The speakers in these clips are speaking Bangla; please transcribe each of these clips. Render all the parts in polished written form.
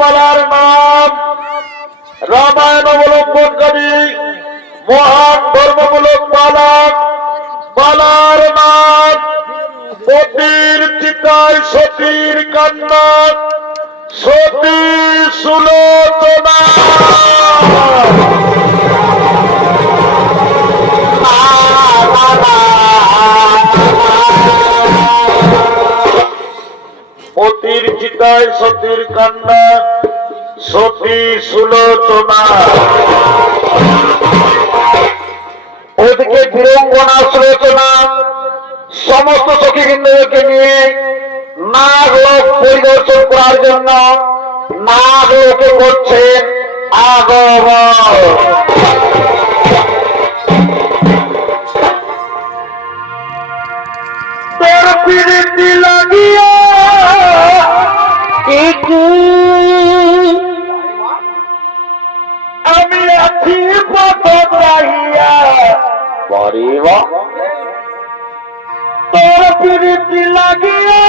বলার নাম রামায়ণ অবলম্বনকারী মহান ধর্মমূলক বালক বালার নাম পতির চিতায় সতীর কান্না সতী সুলোচনা। পতির চিতায় সতীর কান্না সতী সুলোচনা। ওদিকে বীরঙ্গনা সুলোচনা সমস্ত সখীবৃন্দকে নিয়ে নাগলোক পরিদর্শন করার জন্য নাগলোকে করছেন আগমন। তোর প্রীতি লাগিয়া আমি আছি পথ চাহিয়া পরিবা তোর প্রীতি লাগিয়া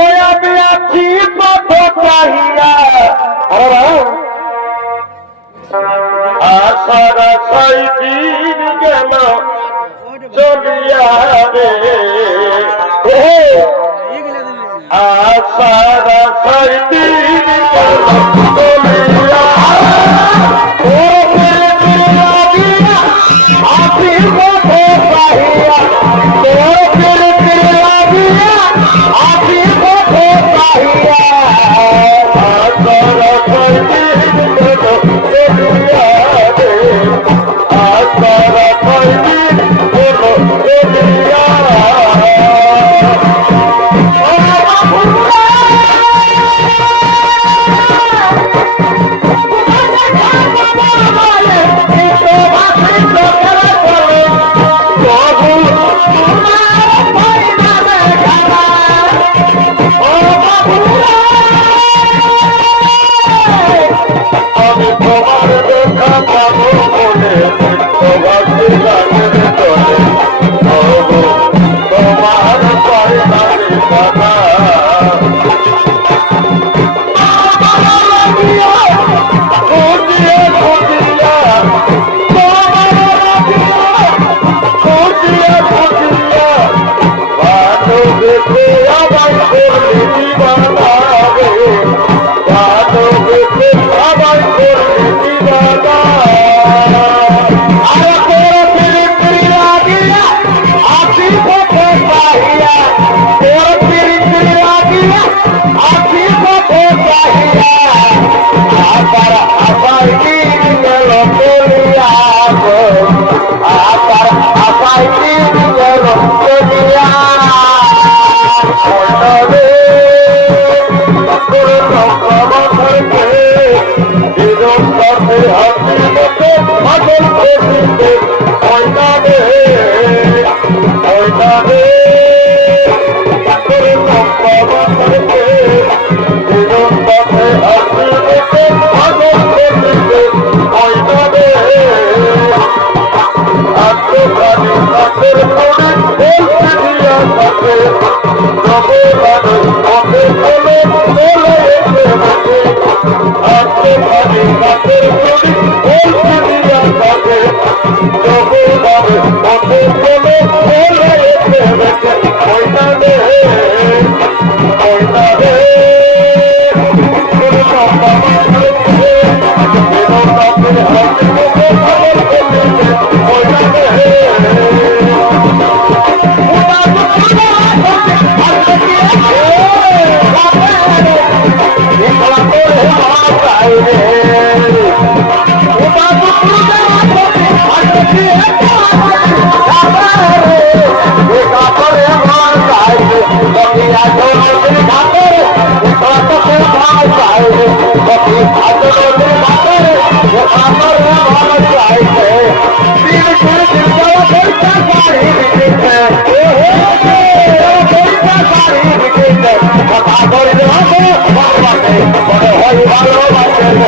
ওই আমি আছি পথ চাহিয়া আশার আশাই দিন গেল চলিয়া রে আশার আশাই দিন গেল চলিয়া ভালোবাসে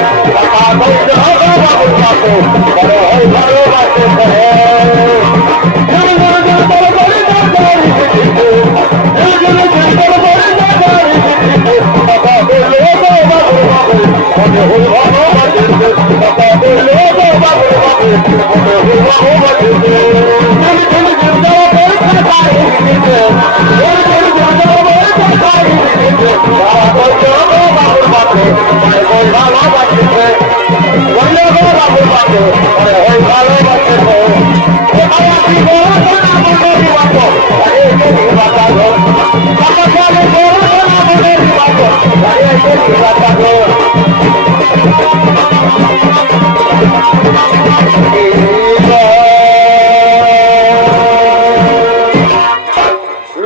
তারা কইল গো বাবুর বাপে ওরে ওই ভালোবাসিছে কইল গো বাবুর বাপে ওরে ওই ভালোবাসে গো বাবা কি বড় না মনের বাপ আরে কি বাবা গো বাবা বলে বড় না মনের বাপ আরে কি বাবা গো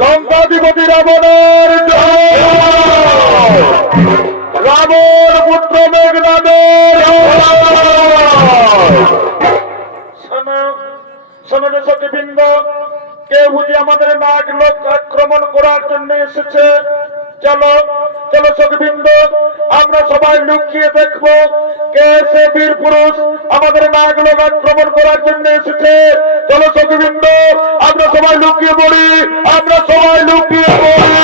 লঙ্কাধিপতি রাবণের রাবণ পুত্র মেঘনাদের সমাজবৃন্দ কেউ বুঝি আমাদের নাগ লোক আক্রমণ করার জন্য এসেছে। চলো চলো সখবৃন্দ আমরা সবাই লুকিয়ে দেখবো কে সে বীর পুরুষ আমাদের নাগ লোক আক্রমণ করার জন্য এসেছে। চলো সখবৃন্দ আমরা সবাই লুকিয়ে পড়ি, আমরা সবাই লুকিয়ে পড়ি।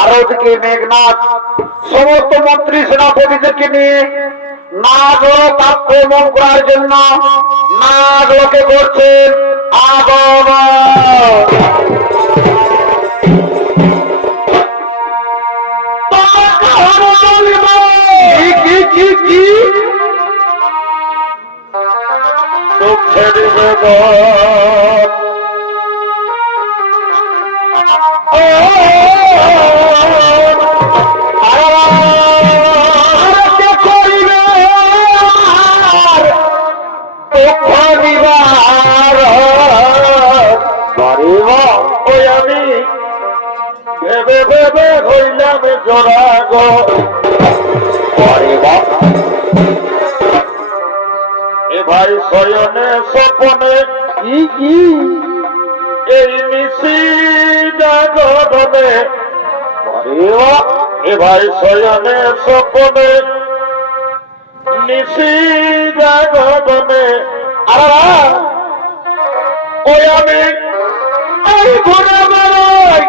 আরো দিকে মেঘনাথ সমস্ত মন্ত্রী সেনাপতিদেরকে নিয়ে নাগলোক আক্রমণ করার জন্য নাগলোকে করছেন আগমন। দুঃখে নিবেদন ওই আমি ভেবে ভেবে হইলাম জোড়াগ এ ভাই শয়নে স্বপনে কি এই নিশি জাগরণে এ ভাই শয়নে স্বপনে নিশি জাগরণে ওই আমি এই ঘুরে বেড়াই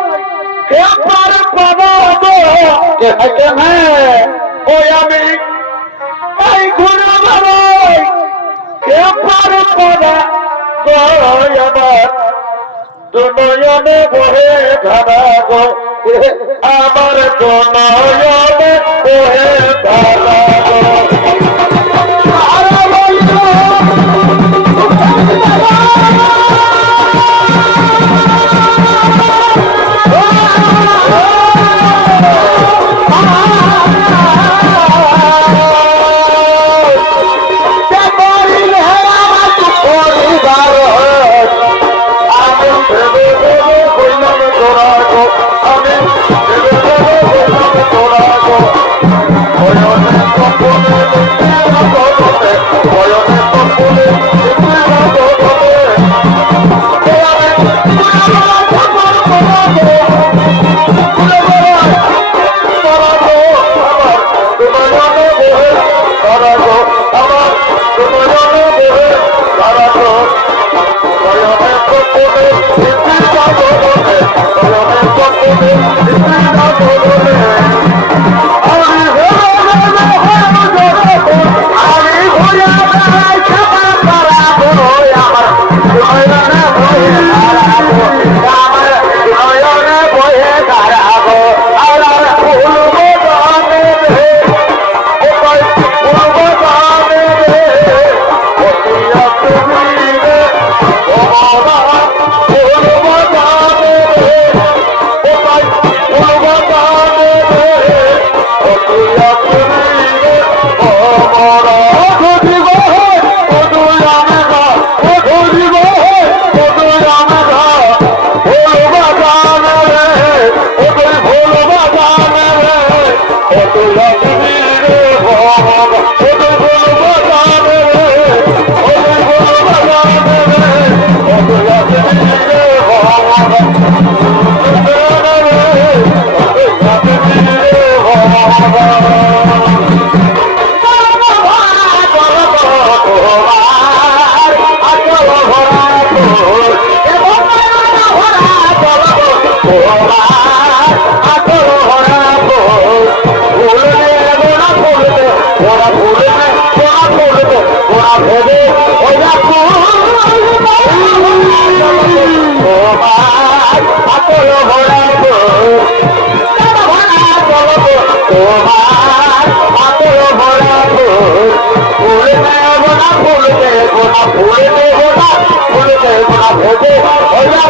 কেপার পাবো কেনে ওই আমি এই ঘুরে বেড়াই কেপার পাবা আমার দুনয়নে বহে ধারা গো আমার দুনয়নে বহে ধারা গো ওরা গোনা ভেবে ওরা আকল ভরা তোমার আকল ভরা ফুল দেব না ফুল দেব না ফুল দেব না ফুল দেব না ভেবে ওরা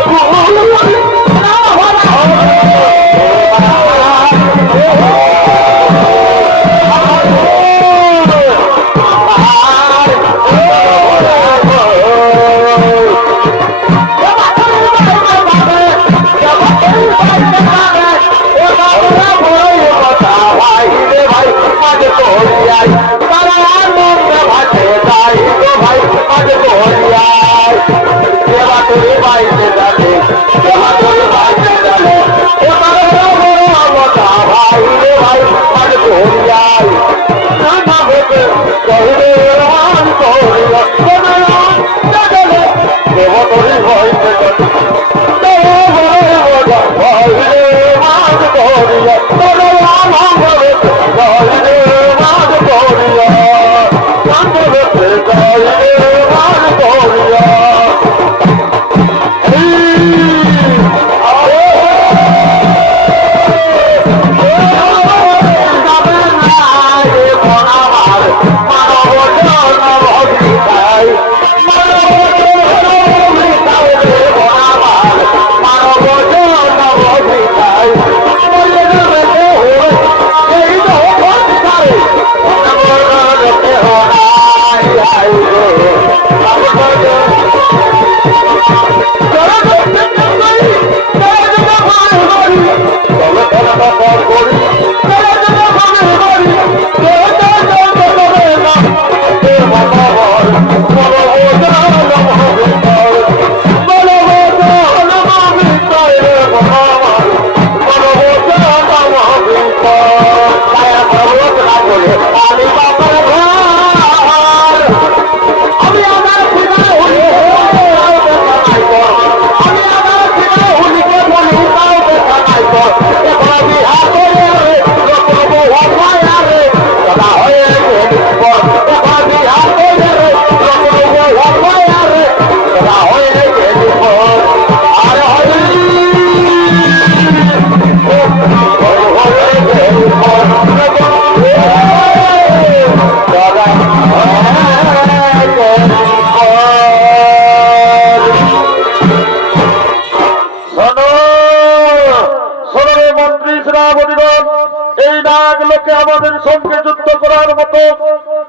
আমাদের সঙ্গে যুদ্ধ করার মতো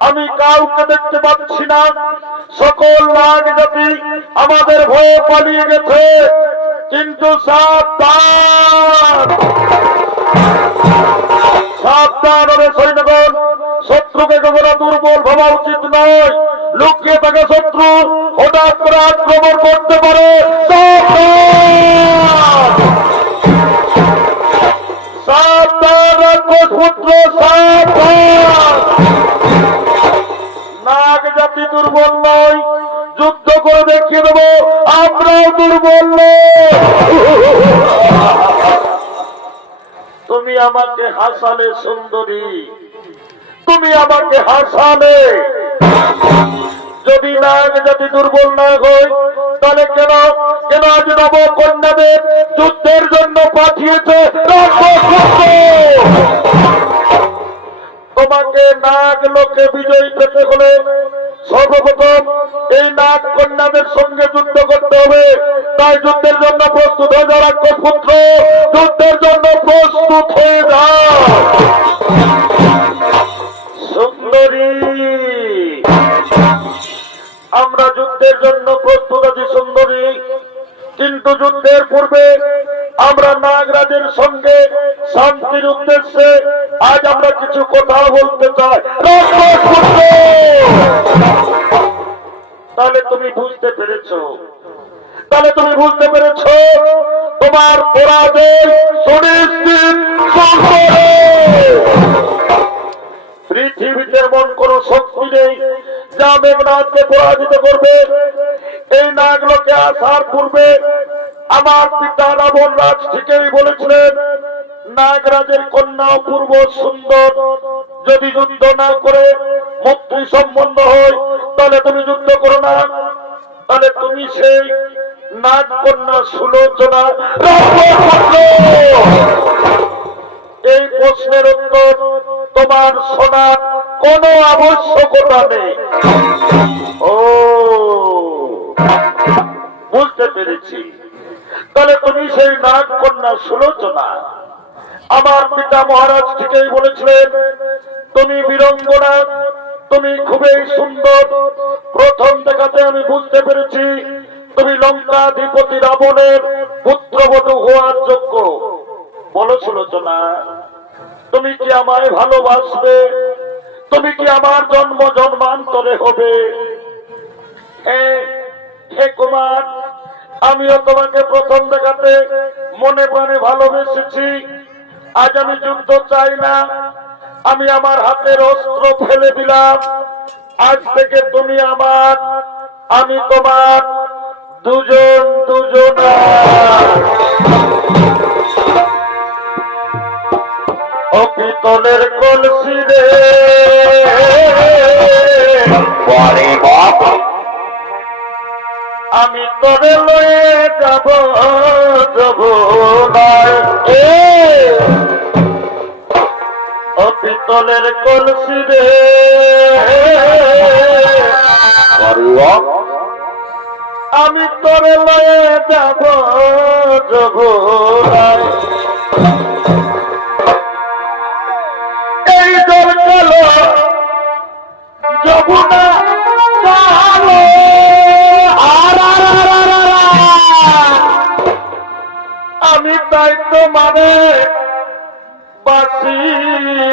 আমি কাউকে দেখতে পাচ্ছি না। সকল নাগ জাতি আমাদের ভয়ে পালিয়ে গেছে, কিন্তু সাবধান সাবধান হবে সৈন্যগণ। শত্রুকে কখনো দুর্বল ভাবা উচিত নয়। লুকিয়ে থাকা শত্রু হঠাৎ করে আক্রমণ করতে পারে। সাবধান রাক্ষসপুত্র সাবধান। নাগ জাতি দুর্বল নয়, যুদ্ধ করে দেখিয়ে দেবো আমরাও দুর্বল নই। তুমি আমাকে হাসালে সুন্দরী, তুমি আমাকে হাসালে। যদি নাগ জাতি দুর্বল না হয় তাহলে কেন আজ নবকন্যাদের যুদ্ধের জন্য পাঠিয়েছে? তোমাকে নাগ লোকে বিজয়ী পেতে হলে সর্বপ্রথম এই নাগ কন্যাদের সঙ্গে যুদ্ধ করতে হবে। তাই যুদ্ধের জন্য প্রস্তুত হয়ে যাও রাক্ষসপুত্র, যুদ্ধের জন্য প্রস্তুত হয়ে যাও সুন্দরী। আমরা যুদ্ধের জন্য প্রস্তুত আছি সুন্দরী, কিন্তু যুদ্ধের পূর্বে আমরা নাগরাজের সঙ্গে শান্তির উদ্দেশ্যে আজ আমরা কিছু কথা বলতে চাই। তাহলে তুমি বুঝতে পেরেছো, তাহলে তুমি বুঝতে পেরেছো তোমার পরাজয় সুনিশ্চিত। পৃথিবীতে এমন কোন শক্তি নেই যা মেঘনাথকে পরাজিত করবে। এই নাগলোকে আসার পূর্বে আমার পিতা রাবণ রাজ ঠিকই বলেছিলেন, নাগরাজের কন্যা অপূর্ব সুন্দর, যদি যুদ্ধ না করে মৈত্রী সম্বন্ধ হয় তাহলে তুমি যুদ্ধ করো না, তাহলে তুমি সেই নাগ কন্যা সুলোচনা এই প্রশ্নের উত্তর তোমার শোনার কোনো আবশ্যকতা নেই। ও বুঝতে পেরেছি, তাহলে তুমি সেই নাগ কন্যা সুলোচনা। আমার পিতা মহারাজ ঠিকই বলেছিলেন, তুমি বীরঙ্গনা, তুমি খুবই সুন্দর। প্রথম দেখাতে আমি বুঝতে পেরেছি তুমি লঙ্কাধিপতি রাবণের পুত্রবধূ হওয়ার যোগ্য। বলো সুলোচনা, তুমি কি আমায় ভালোবাসবে? তুমি কি আমার জন্ম জন্মান্তরে হবে? হে কুমার, আমিও তোমাকে প্রথম দেখাতে মনে প্রাণে ভালোবেসেছি। আজ আমি যুদ্ধ চাই না, আমি আমার হাতের অস্ত্র ফেলে দিলাম। আজ থেকে তুমি আমার, আমি তোমার, দুজন দুজনা। ও পিতলের কলসি রে পরে বাপ আমি তোরে লয়ে যাব যমুনায়। ও পিতলের কলসি রে পরে বাপ আমি তোরে লয়ে যাব যমুনায়। এই জল কালো যমুনা কালো, আমি তাই তো মানে বাসি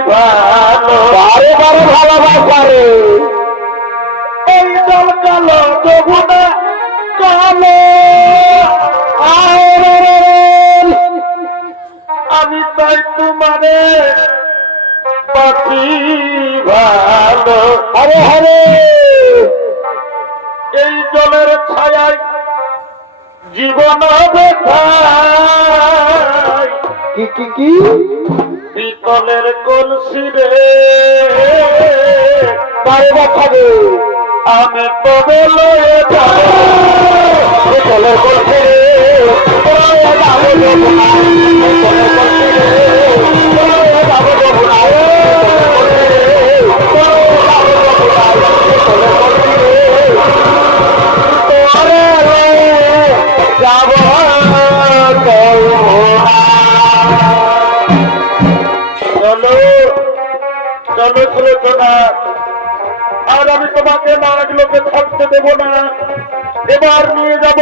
ভালো, বারে বারে ভালোবাসারে এই জল কালো যমুনা কালো, আমি তাই তো মানে বাসি ভালো। আরে হরে এই জলের ছায়ায় জীবন ব্যথায়, কি কি কি পিতলের কলসি রে বারে বাপ খাবে আমি তবে লয়ে যাব চলে করছে চলো চলো সুলোচনা, আর আমি তোমাকে নাগলোকে থাকতে দেব না। এবার নিয়ে যাব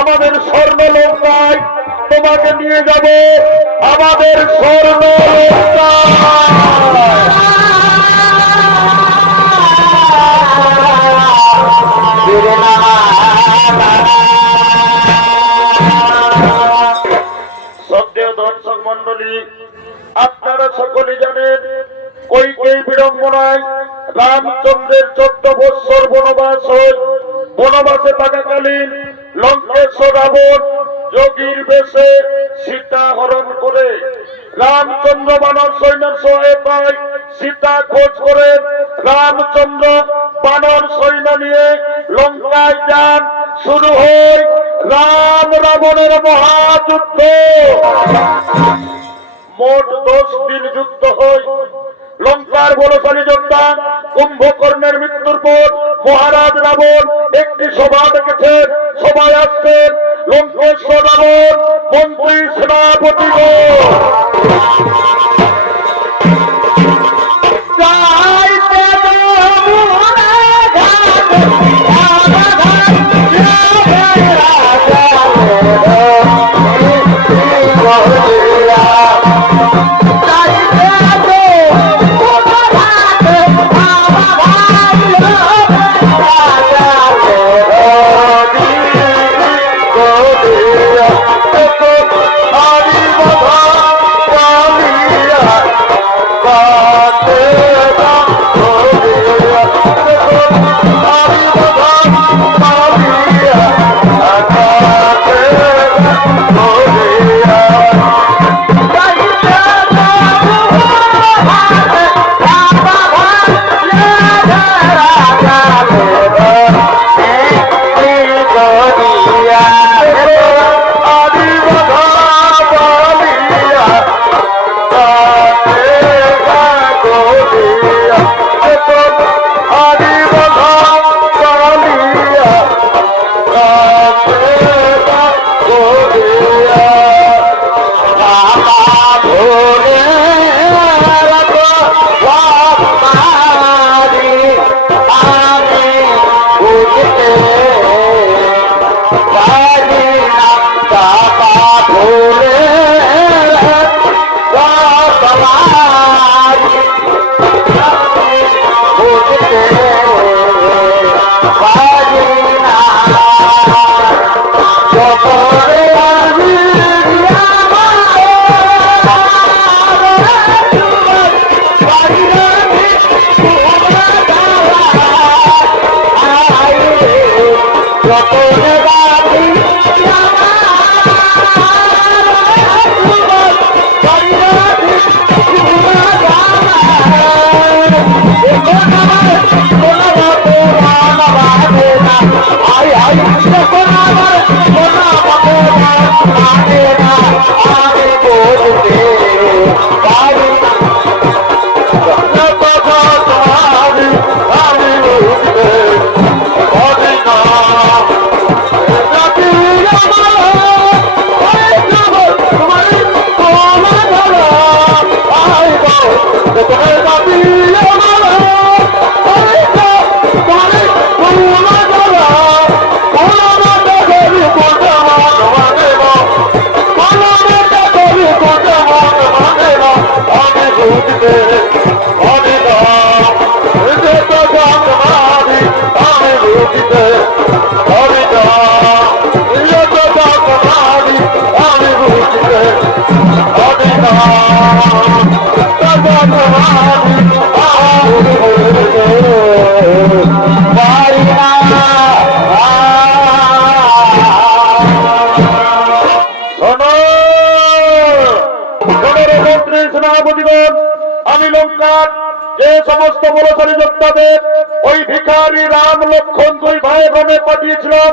আমাদের স্বর্ণ লঙ্কায়, তোমাকে নিয়ে যাব আমাদের স্বর্ণ শ্রদ্ধেয় দর্শক মন্ডলী, আপনারা সকলে জানেন কইকেয়ী বিড়ম্বনায় রামচন্দ্রের 14 বৎসর বনবাস হয়। বনবাসে থাকাকালীন লঙ্কেশ্বর রাবণ যোগীর বেশে সীতা হরণ করে। রামচন্দ্র বানর সৈন্যের সহায়তায় সীতা খোঁজ করেন। রামচন্দ্র বানর সৈন্য নিয়ে লঙ্কায় যান। শুরু হয় রাম রাবণের মহাযুদ্ধ। মোট 10 দিন যুদ্ধ হয়। লঙ্কার বলশালী যোদ্ধা কুম্ভকর্ণের মৃত্যুর পর মহারাজ রাবণ একটি সভা ডেকেছেন। সভায় আসছেন লঙ্কেশ্বর রাবণ, মন্ত্রী, সেনাপতি বাজি না যতরে আমি আমি লঙ্কার যে সমস্ত বলশালী যোদ্ধাদের ওই ভিখারি রাম লক্ষণ দুই ভাই রণে পাঠিয়েছিলাম,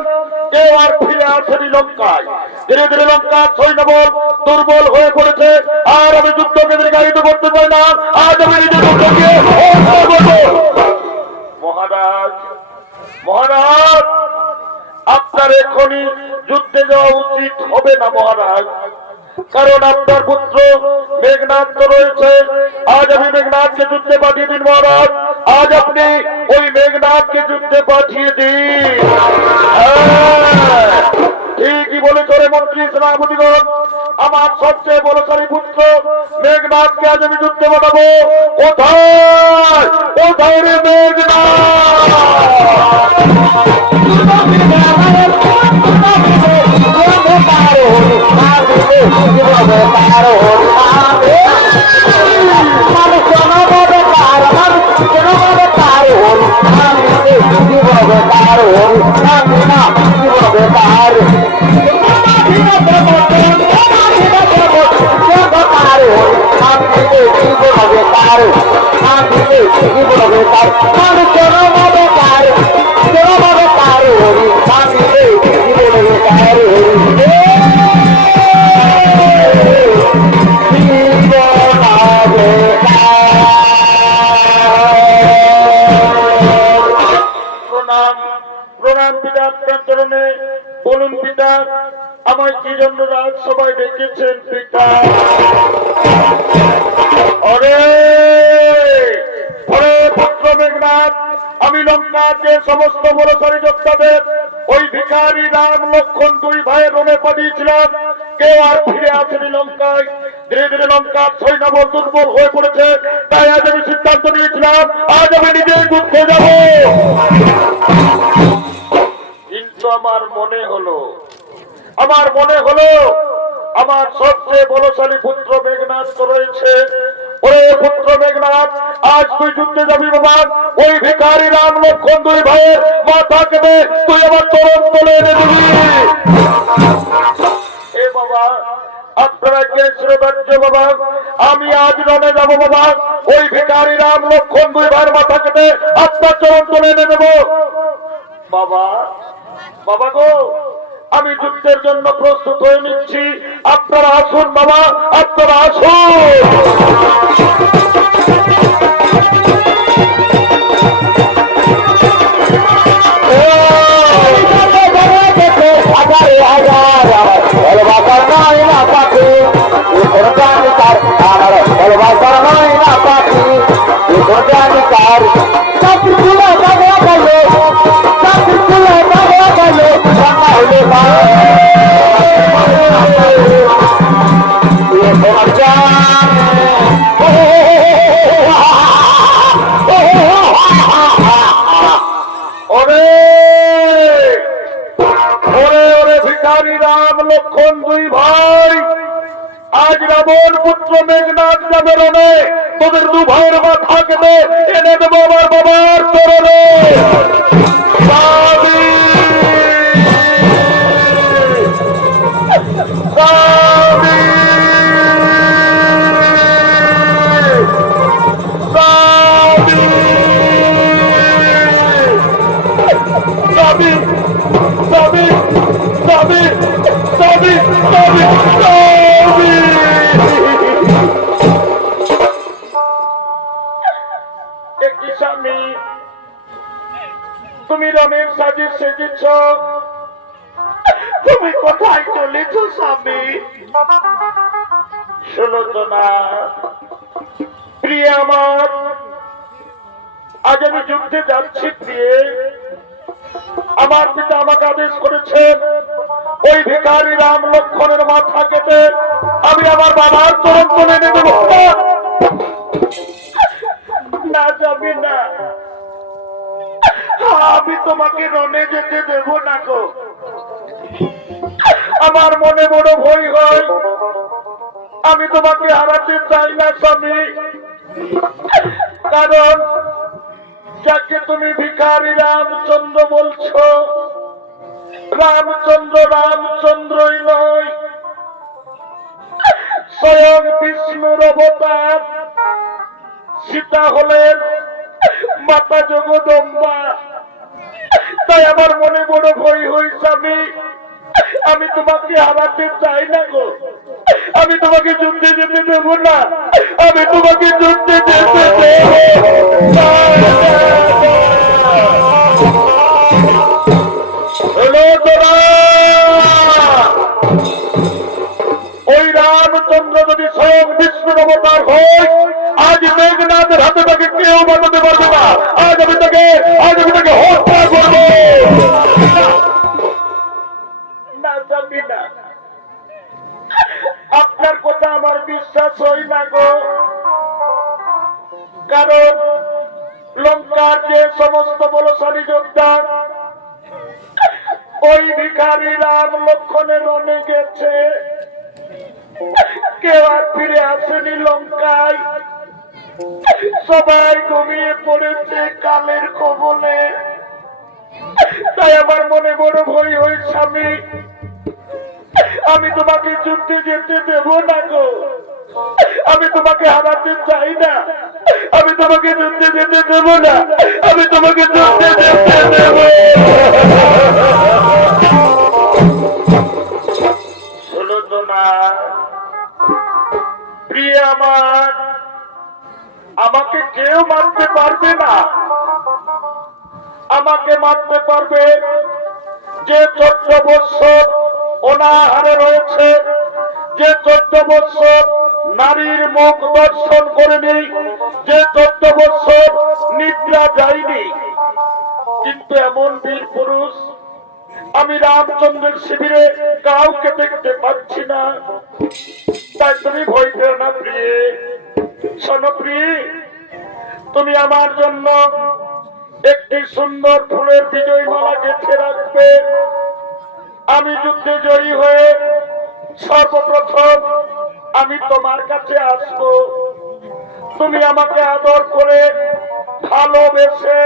কেউ আর ফিরে আসেনি লঙ্কায়। ধীরে ধীরে লঙ্কার সৈন্যবল দুর্বল হয়ে পড়েছে। আর আমি যুদ্ধকে দীর্ঘায়িত করতে চাই না। আজ আমি নিজে যুদ্ধকে মহারাজ, মহারাজ আপনার এখনই যুদ্ধে যাওয়া উচিত হবে না মহারাজ, কারণ আপনার পুত্র মেঘনাথ তো রয়েছে। আজ আমি মেঘনাথকে যুদ্ধে পাঠিয়ে দিন মহারাজ, আজ আপনি ওই মেঘনাথকে যুদ্ধে পাঠিয়ে দিন। ঠিকই বলে চলে মন্ত্রী সেনাপতিগণ, আমার সবচেয়ে বলশালী পুত্র মেঘনাথকে আজ আমি যুদ্ধে পাঠাবো। কোথায় কোথায় রে মেঘনাথ? বলুন পিতা, আমায় কি জন্য রাজসভায় ডেকেছেন পিতা? অরে পুত্র মেঘনাথ, আমি লঙ্কার যে সমস্ত বলশালী যোদ্ধাদের ওই ভিখারি রাম লক্ষণ দুই ভাইয়ের রণে পাঠিয়েছিলাম, কেউ আর ফিরে আসেনি লঙ্কায়। ধীরে ধীরে লঙ্কার সৈন্যবল দুর্বল হয়ে পড়েছে। তাই আজ আমি সিদ্ধান্ত নিয়েছিলাম, আজ আমি নিজেই যুদ্ধে যাব। কিন্তু আমার মনে হলো আমার সবচেয়ে বলশালী পুত্র মেঘনাথ তো রয়েছে। ওরে পুত্র মেঘনাথ, আজ তুই যুদ্ধে যাবি বাবা, ওই ভিখারি রাম লক্ষণ দুই ভাইয়ের মাথা কেটে তুই আমার চরণ তলে এনে দিবি। এ বাবা, আপনারা কে শ্রোতার্য বাবা, আমি আজ রণে যাব বাবা, ওই ভিখারি রাম লক্ষণ দুই ভাইয়ের মাথা কেটে আপনার চরণ তলে এনে দেব। বাবা, বাবা গো, আমি যুদ্ধের জন্য প্রস্তুত হয়ে নিচ্ছি। আপনারা আসুন বাবা, আপনারা আসুন। ওরে রাম লক্ষণ দুই ভাই আজ রাবণ পুত্র মেঘনাথ যাবে রণে, তোদের দু ভাইয়ের মাথা কেটে এনে দেবো আমার বাবার চরণে। স্বামী! স্বামী! স্বামী! স্বামী! স্বামী! স্বামী! স্বামী! স্বামী! একটি স্বামী, তুমি রমের সাজে সেজেছ, তুমি কোথায় চলেছ স্বামী? সুলোচনা প্রিয় আমার, আজ আমি যুদ্ধে যাচ্ছি প্রিয়ে। আমার পিতা আমাকে আদেশ করেছেন ওই ভিখারি রাম লক্ষণের মাথা কেটে আমি আমার বাবার চরণ তুলে নেব। না যাবি না, আমি তোমাকে রণে যেতে দেব না গো। আমার মনে বড় ভয় হয়, আমি তোমাকে হারাতে চাই না স্বামী। কারণ যাকে তুমি ভিখারি রামচন্দ্র বলছো, রামচন্দ্র রামচন্দ্রই নয়, স্বয়ং বিষ্ণুর অবতার। সীতা হলেন মাতা জগদম্বা। তাই আমার মনে বড় ভয় হই স্বামী, আমি তোমাকে হারাতে চাই না গো। আমি তোমাকে যুদ্ধে যেতে দেব না, আমি তোমাকে যুদ্ধে যেতে দেব না। ওই রামচন্দ্র যদি স্বয়ং বিষ্ণুর অবতার হয়, আজ মেঘনাথের হাতে তাকে কেউ বাঁচাতে পারবে না। আজ আমি তাকে হত্যা করবো। না যাবি না, আপনার কথা আমার বিশ্বাস হয় না গো। কারণ লঙ্কার যে সমস্ত বলশালী যোদ্ধা ওই ভিখারি রাম লক্ষণের রণে গেছে, কেউ আর ফিরে আসেনি লঙ্কায়। সবাই ঘুমিয়ে পড়েছে কালের কবলে। তাই আমার মনে বড় ভয় হয় স্বামী, আমি তোমাকে যুদ্ধে যেতে দেব না গো। আমি তোমাকে হারাতে চাই না, আমি তোমাকে যুদ্ধে যেতে দেব না, আমি তোমাকে যুদ্ধে যেতে দেব। সুলোচনা প্রিয় আমার, আমাকে কেউ মারতে পারবে না। আমাকে মারতে পারবে যে 14 বৎসর অনাহারে রয়েছে, যে 14 বৎসর নারীর মুখ দর্শন করেনি, যে 14 বৎসর নিদ্রা যায়নি। কিন্তু এমন বীর পুরুষ আমি রামচন্দ্রের শিবিরে কাউকে দেখতে পাচ্ছি না। তাই তুমি ভয় পেও না প্রিয়ে। শোনো প্রিয়ে, তুমি আমার জন্য একটি সুন্দর ফুলের বিজয় মালা গেঁথে রাখবে। আমি যুদ্ধে জয়ী হয়ে সর্বপ্রথম আমি তোমার কাছে আসব। তুমি আমাকে আদর করে ভালোবেসে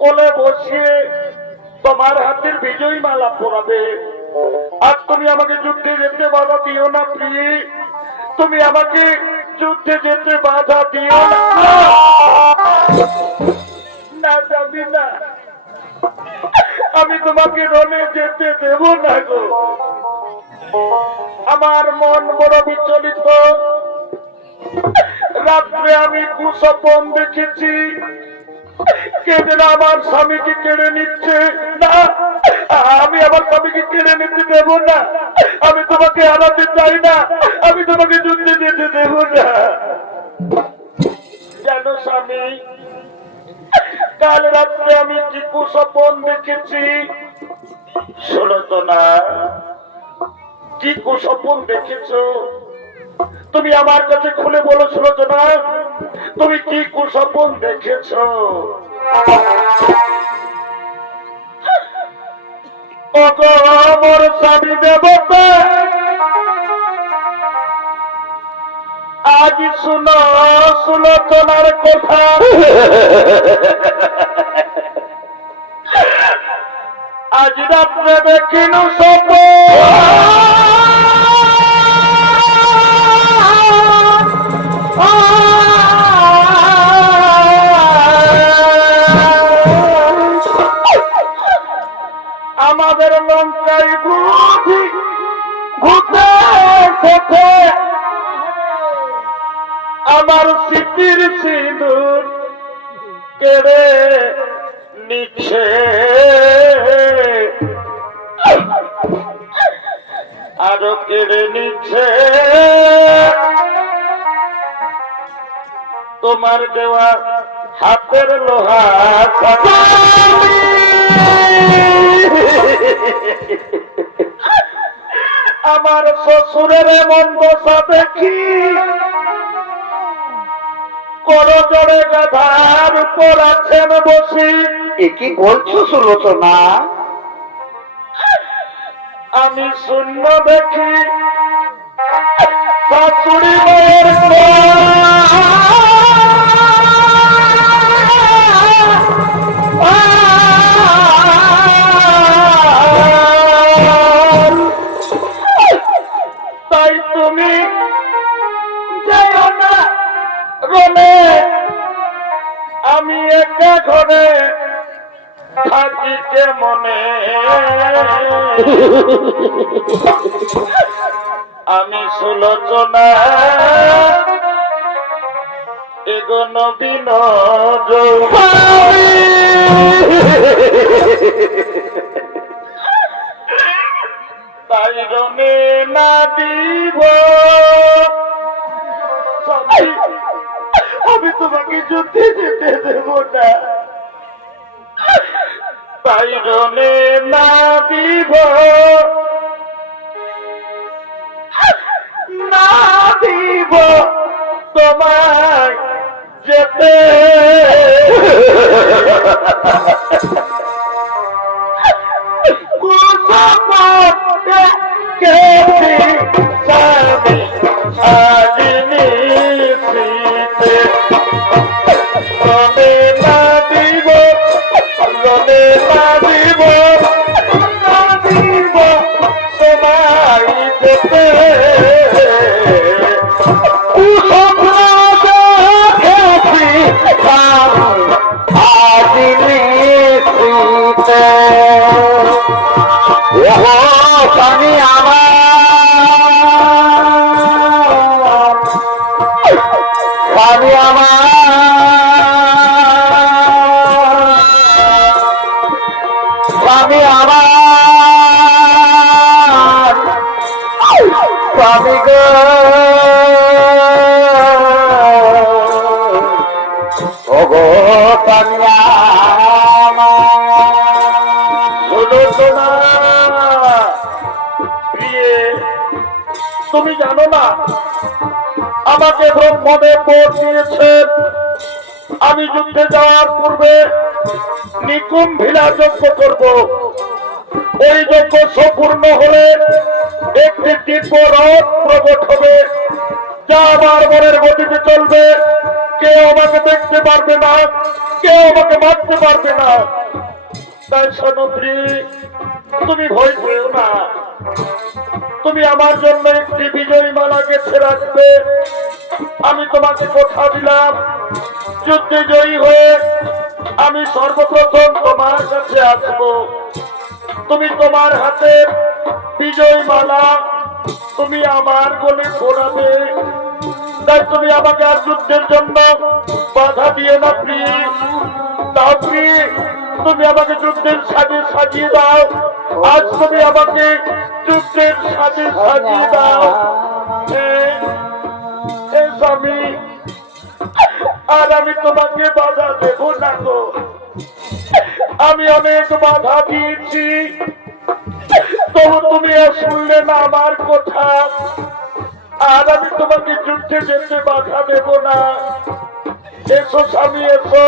কোলে বসিয়ে তোমার হাতের বিজয়ী মালা পরাবে। আর তুমি আমাকে যুদ্ধে যেতে বাধা দিও না প্রিয়ে। তুমি আমাকে যুদ্ধে যেতে বাধা দিও না। না যাবি না, আমি তোমাকে রণে যেতে দেব না গো। আমার মন বড় বিচলিত। রাত্রে আমি কুস্বপ্ন দেখেছি, কে যেন আমার স্বামীকে কেড়ে নিচ্ছে। না, আমি আমার স্বামীকে কেড়ে নিতে দেব না। আমি তোমাকে হারাতে চাই না, আমি তোমাকে যুদ্ধে যেতে দেব না। জানো স্বামী, কাল রাত্রে আমি কি কুস্বপ্ন দেখেছি? সুলোচনা, কি কুস্বপ্ন দেখেছো তুমি আমার কাছে খুলে বলো সুলোচনা, তুমি কি কুস্বপ্ন দেখেছো? ও মোর স্বামী দেবতা আজ শুনো সুলোচনার কথা আজ রাত্রে দেখিনু সপ আমাদের লঙ্কায় বুঝি ঘুরতে এসেছে আমার স্মৃতির সিঁদুর কেড়ে নিচ্ছে আরো কেড়ে নিচ্ছে তোমার দেওয়া হাতের লোহা আমার শ্বশুরের এমন দশা দেখি করজোড়ে গাধার উপর আছেন বসি এ কি বলছো সুলোচনা? আমি শূন্য দেখি শাশুড়ি মায়ের তাই তুমি যাও না রনে আমি একা ঘরে থাকি কে মনে আমি সুলোচনা এগো নবীন তাই রনে না দিব আমি তোমাকে যুদ্ধে যেতে দেব না তাই রনে না দিব না দিব তোমায় যেতে স্বামী আমার স্বামী আমার স্বামী আমার স্বামী গো ওগো স্বামী তুমি জানো না আমাকে ব্রহ্মদেব বর দিয়েছেন আমি যুদ্ধে যাওয়ার পূর্বে নিকুম্ভিলা যজ্ঞ করব ওই যজ্ঞ সম্পূর্ণ হলে একটি দিব্য রথ প্রকট হবে যা আমার মনের গতিতে চলবে কেউ আমাকে দেখতে পারবে না কেউ আমাকে মারতে পারবে না তাই সনত্রী তুমি ভয় পেও না তুমি আমার জন্য একটি বিজয়ী মালা গেঁথে রাখবে আমি তোমাকে কথা দিলাম যুদ্ধে জয়ী হয়ে আমি সর্বপ্রথম তোমার কাছে আসব তুমি তোমার হাতের বিজয়ী মালা তুমি আমার গলে পরাবে তাই তুমি আমাকে আর যুদ্ধের জন্য বাধা দিয়ে না প্রিয় তাও প্রিয় তুমি আমাকে যুদ্ধের সাজে সাজিয়ে দাও আজ তুমি আমাকে যুদ্ধের সাজে সাজিয়ে দাও স্বামী আর আমি তোমাকে বাধা দেব না গো আমি অনেক বাধা দিয়েছি তবু তুমি শুনলে না আমার কথা আর আমি তোমাকে যুদ্ধে যেতে বাধা দেব না এসো স্বামী এসো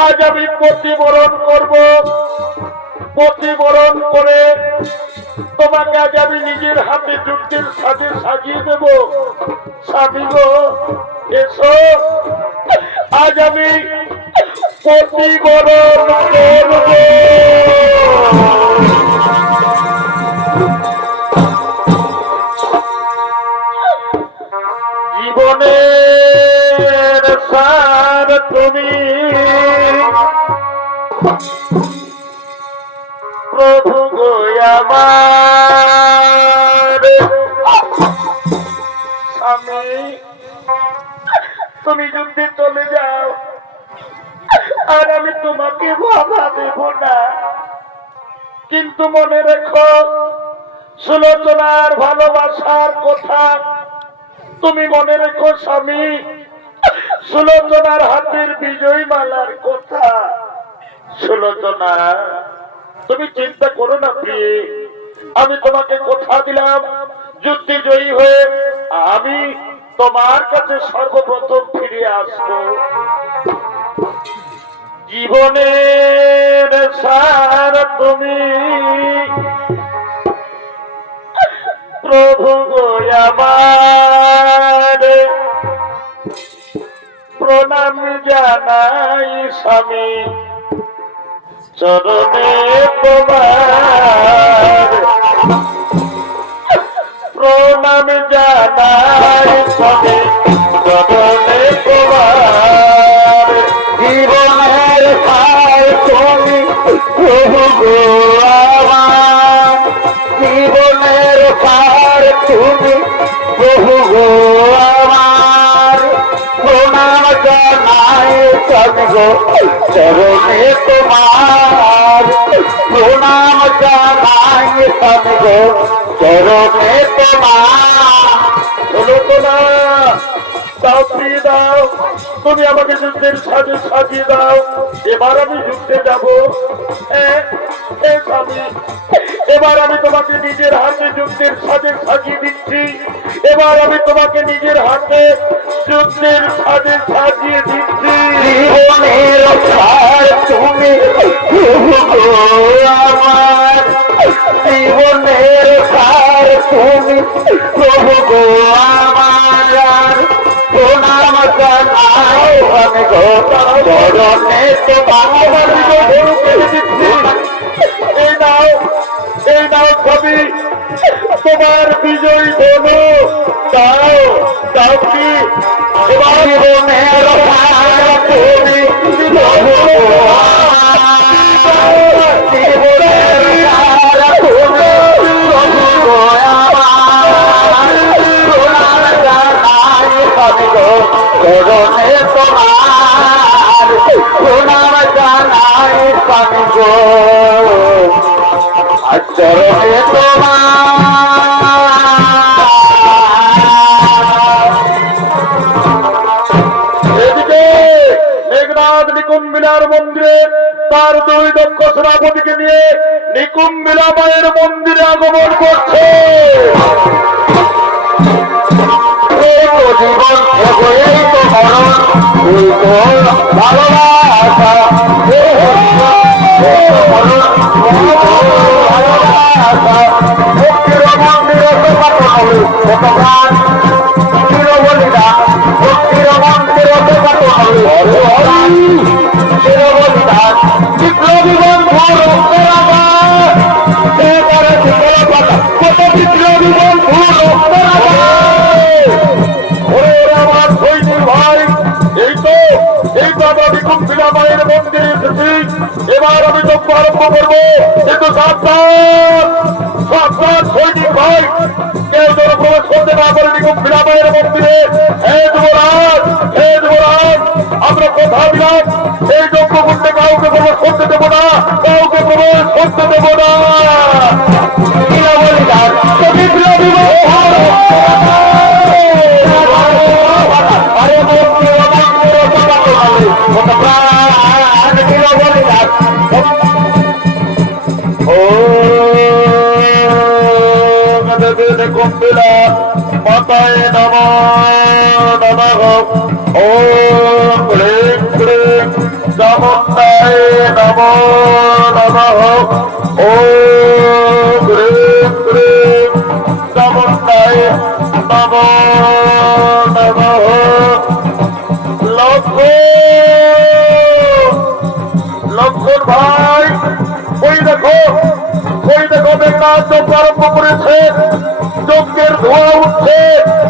আজ আমি প্রতিবরণ করব প্রতিবরণ করে তোমাকে আজ আমি নিজের হাতে যুদ্ধের সাজে সাজিয়ে দেব। স্বামী গো, এসো, আজ আমি প্রতিবরণ করব। জীবনের সার তুমি প্রভু গো আমার। স্বামী, তুমি যুদ্ধে চলে যাও, আর আমি তোমাকে বাধা দেব না, কিন্তু মনে রেখো সুলোচনার ভালোবাসার কথা তুমি মনে রেখো। স্বামী, সুলোচনার হাতের বিজয় মালার কথা। সুলোচনা, তুমি চিন্তা করো না প্রিয়ে, আমি তোমাকে কথা দিলাম যুদ্ধে জয়ী হয়ে আমি তোমার কাছে সর্বপ্রথম ফিরে আসবো। জীবনের সার তুমি প্রভু গো আমার। প্রণাম জানাই স্বামী চরণে তোমার। প্রণাম জানাই স্বামী চরণে তোমার। জীবনের সার তুমি প্রভু গো আমার। জীবনের সার তুমি প্রভু গো আমার। প্রণাম জানাই স্বামী গো চরণে তোমার। প্রণাম জানাই স্বামী গো চরণে তোমার। সুলোচনা, দাও ফিরিয়ে দাও, তুমি আমাকে যুদ্ধের সাজে সাজিয়ে দাও। এবার আমি যুদ্ধে যাব। স্বামী, এবার আমি তোমাকে নিজের হাতে যুদ্ধের সাজে সাজিয়ে দিচ্ছি। এবার আমি তোমাকে নিজের হাতে যুদ্ধের সাজে সাজিয়ে দিচ্ছি। জীবনের সার তুমি প্রভু গো আমার। জীবনের সার তুমি প্রভু গো আমার। প্রণাম জানাই আমি গো চরণে তোমার। এই নাও, এই নাও ছবি, তোমার বিজয় ধনু। দাও, দাও কি এবার জীবনের সার তুমি প্রভু গো আমার। জীবনের সার তুমি প্রভু গো আমার। প্রণাম জানাই আমি গো চরণে তোমার। প্রণাম জানাই আমি গো চরণে তোমার। এদিকে মেঘনাথ নিকুম্বিলার মন্দিরে তার দুই দক্ষ সেনাপতিকে নিয়ে নিকুম্বিলা মায়ের মন্দিরে আগমন করছে। এই তো জীবন, এই তো মরণ, এই তো ভালোবাসা। এই তো মরণ, এই তো ভালোবাসা। ভক্তির মন্দির তোমাকে হবে কত গান, চির বলিদান। ভক্তির মন্দির তোমাকে হবে চির বলিদান। বিপ্লবী বন্ধু রক্তের আবার এবারে শিকল পাতা। কত বিপ্লবী বন্ধু রক্তের আবার। ওরে আমার সৈনিক ভাই, এই তো আমরা নিকুম্বিলা মায়ের মন্দিরে এসেছি। এবার আমি যজ্ঞ আরম্ভ করবো, কিন্তু সাবধান সাবধান সৈনিক ভাই, কেউ যেন প্রবেশ করতে না পারে নিকুম্বিলা মায়ের মন্দিরে। হে যুবরাজ, হে যুবরাজ, আমরা কথা দিলাম এই যজ্ঞ করতে কাউকে প্রবেশ করতে দেবো না, কাউকে প্রবেশ করতে দেবো না। চির বলিদান। বিপ্লবী বন্ধু আরে ভক্তির মন্দির তোমাকে হবে কত প্রাণ, চির বলিদান। নিকুম্বিলা মাতায় নমো নমঃ। ওম ক্লীং ক্লীং চামুণ্ডায় নমো নমঃ ওম হ্রিম ক্লীম চামুণ্ডায় নমো নমঃ লক্ষণ ভাই ওই দেখো মেঘনাথ যজ্ঞ আরম্ভ করেছে যজ্ঞের ধোঁয়া উঠছে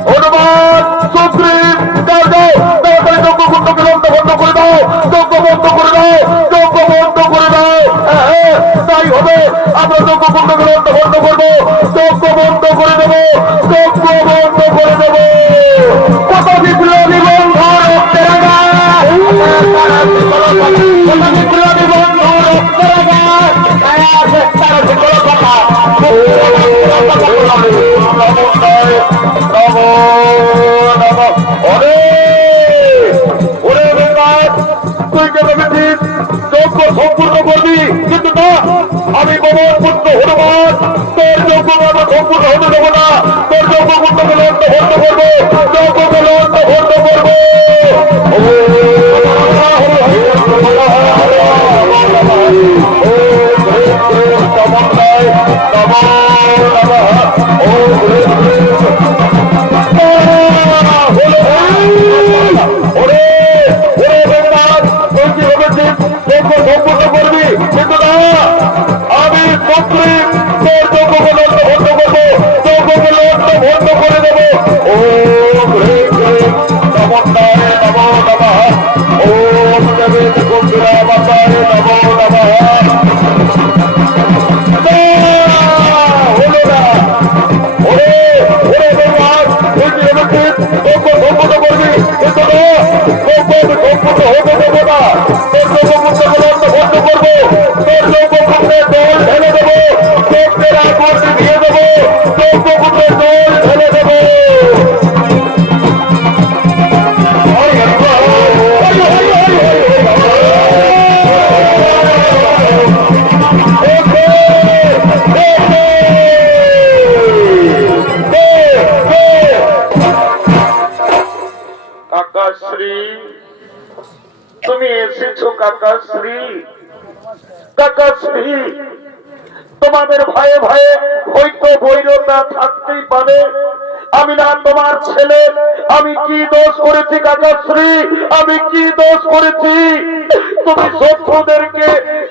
হনুমান সুগ্রীব তাড়াতাড়ি যজ্ঞ কুণ্ডকে বন্ধ করে দাও যজ্ঞ বন্ধ করে দাও যজ্ঞ বন্ধ করে দাও হ্যাঁ তাই হবে আমরা যজ্ঞ কুণ্ডকে বন্ধ করবো যজ্ঞ বন্ধ করে দেবো যজ্ঞ বন্ধ করে দেবো কত বিপ্লবী বন্ধু রক্তের বিপ্লবী বন্ধু রক্তের সম্পূর্ণ করবি কিন্তু না আমি পবন পুত্র হনুমান তোর যোগ্য সম্পূর্ণ হতে দেবো না তোর যোগ্য পুত্রকে লন্ড বন্ধ করবো যোগ্যকে লন্ড বন্ধ করবো সম্পূর্ণ করবি কিন্তু না আমি সুগ্রীব তোর যোগ্য বন্ধ করবো যোগ্য বন্ধ করে দেবো ওম হ্রিম ক্লীম চামুণ্ডায় নমো নমঃ ওম দেবী কুণ্ডলা মাতায় নমো নমঃ হলো না ওরে ভগবান সম্পূর্ণ করবি কিন্তু না সম্পূর্ণ হতে দেবো না বন্ধ করবো তোর যজ্ঞকুণ্ডে জল ঢেলে দেবো যজ্ঞের আগুন দিয়ে দেবো যজ্ঞকুণ্ডে জল ঢেলে দেবো কাকাশ্রী তুমি এসেছো কাকাশ্রী কাকাশ্রী তোমাদের ভয়ে ভয়ে হয়তো বৈরতা থাকতেই পারে আমি না তোমার ছেলে আমি কি দোষ করেছি কাকাশ্রী আমি কি দোষ করেছি তুমি শত্রুদেরকে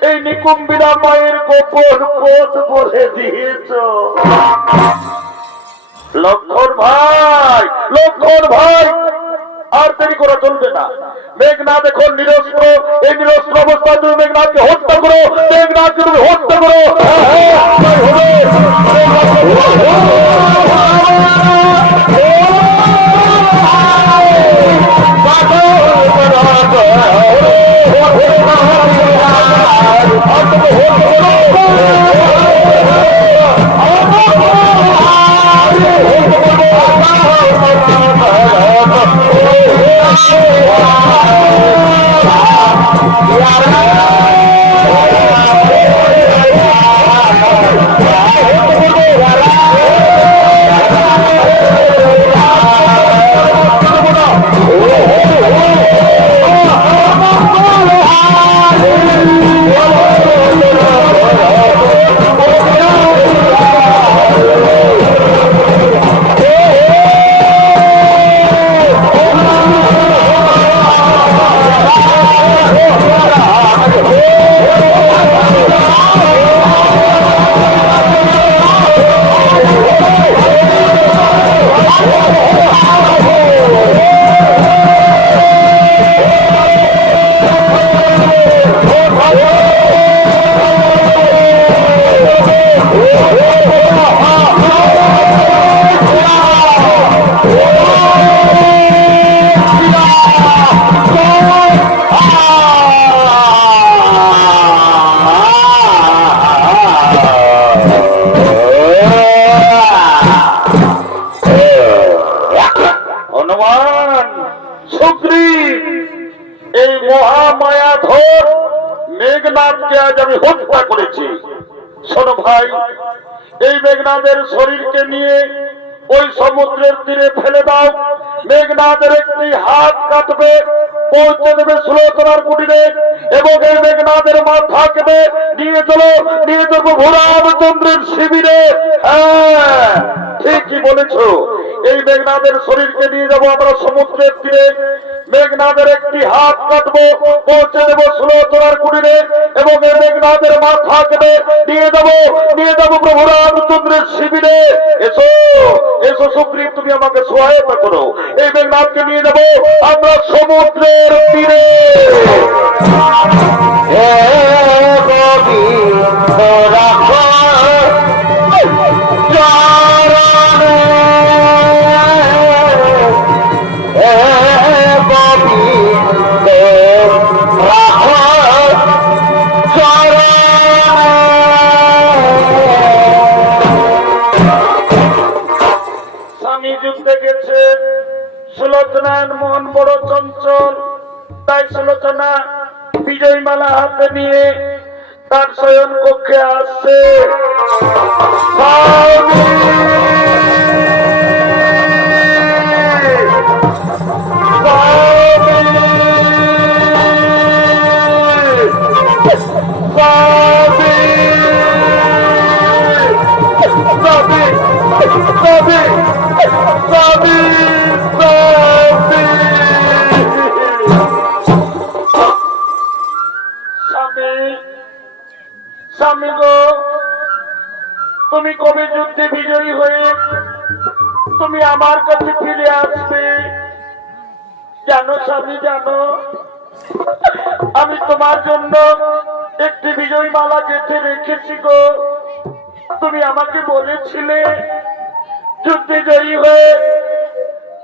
এই নিকুম্বিরা মায়ের গোপন পথ বলে দিয়েছ লক্ষণ ভাই আর দেরি করা চলবে না মেঘনাথ এখন নিরস্ত্র এই নিরস্ত্র অবস্থায় তুমি মেঘনাথকে হত্যা করো মেঘনাথকে তুমি হত্যা করো মেঘনাথকে আজ আমি হত্যা করেছি। শোনো ভাই, এই মেঘনাথের শরীরকে নিয়ে ওই সমুদ্রের তীরে ফেলে দাও মেঘনাদের একটি হাত কাটবে, পৌঁছে দেবে সুলোচনার কুটিরে, এবং এই মেঘনাদের মাথা কেটে নিয়ে যাবো ভূরামচন্দ্রের শিবিরে। হ্যাঁ, ঠিকই বলেছো। এই মেঘনাদের শরীরকে নিয়ে যাবো আমরা সমুদ্রের তীরে, মেঘনাদের একটি হাত কাটবো, পৌঁছে দেবো সুলোচনার কুটিরে, এবং এই মেঘনাদের মাথা কেটে নিয়ে যাবো প্রভু রামচন্দ্রের শিবিরে। এসো এসো সুগ্রীব, তুমি আমাকে সহায়তা করো, এই মেঘনাথকে নিয়ে যাবো আমরা সমুদ্রের তীরে। স্বামী যুদ্ধে গেছে, সুলোচনার মন বড় চঞ্চল, তাই সুলোচনা বিজয় মালা হাতে নিয়ে তার শয়ন কক্ষে আসছে। স্বামী গো, তুমি কবে যুদ্ধে বিজয়ী হয়ে তুমি আমার কাছে ফিরে আসবে? জানো স্বামী, জানো আমি তোমার জন্য একটি বিজয় মালা গেঁথে রেখেছি গো। তুমি আমাকে বলেছিলে যুদ্ধে জয়ী হয়ে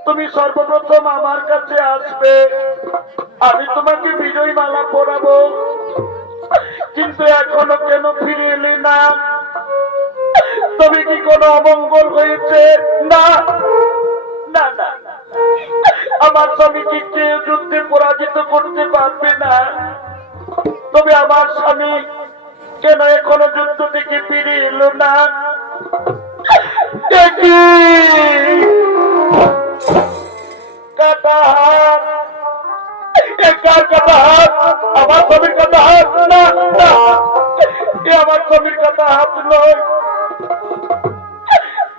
তুমি সর্বপ্রথম আমার কাছে আসবে, আমি তোমাকে বিজয় মালা পরাবো। কিন্তু এখনো কেন ফিরে এলি না? তবে কি কোনো অমঙ্গল হয়েছে? না না না, আমার স্বামীকে কেউ যুদ্ধে পরাজিত করতে পারবে না। তবে আমার স্বামী কেন এখনো যুদ্ধ থেকে ফিরে এলো না? কাটা হাত, কাটা হাত, আমার স্বামীর কাটা হাত না, এ আমার স্বামীর কাটা হাত নয়।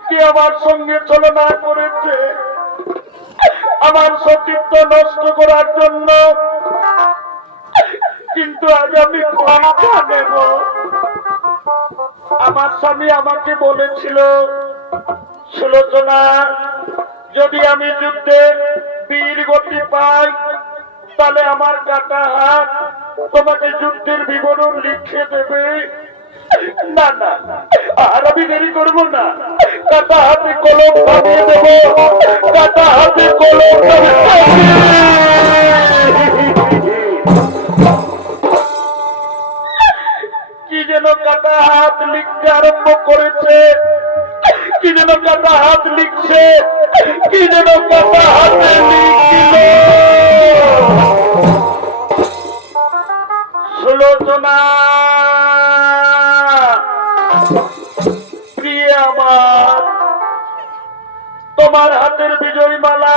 কি আমার সঙ্গে ছলনা করেছে আমার সতীত্ব নষ্ট করার জন্য। কিন্তু আজ আমি পরীক্ষা নেব। আমার স্বামী আমাকে বলেছিল, সুলোচনা, যদি আমি যুদ্ধে বীর গতি পাই তাহলে আমার কাটা হাত তোমাকে যুদ্ধের বিবরণ লিখে দেবে। না না, আর আমি দেরি করবো না, কাটা হাতে কলম ভাবিয়ে দেবো, কাটা হাতে কলম। কি যেন কাটা হাত লিখতে আরম্ভ করেছে, কি যেন কাটা হাত লিখছে, কি যেন কাটা হাতে লিখছিল। সুলোচনা প্রিয় আমার, তোমার হাতের বিজয় মালা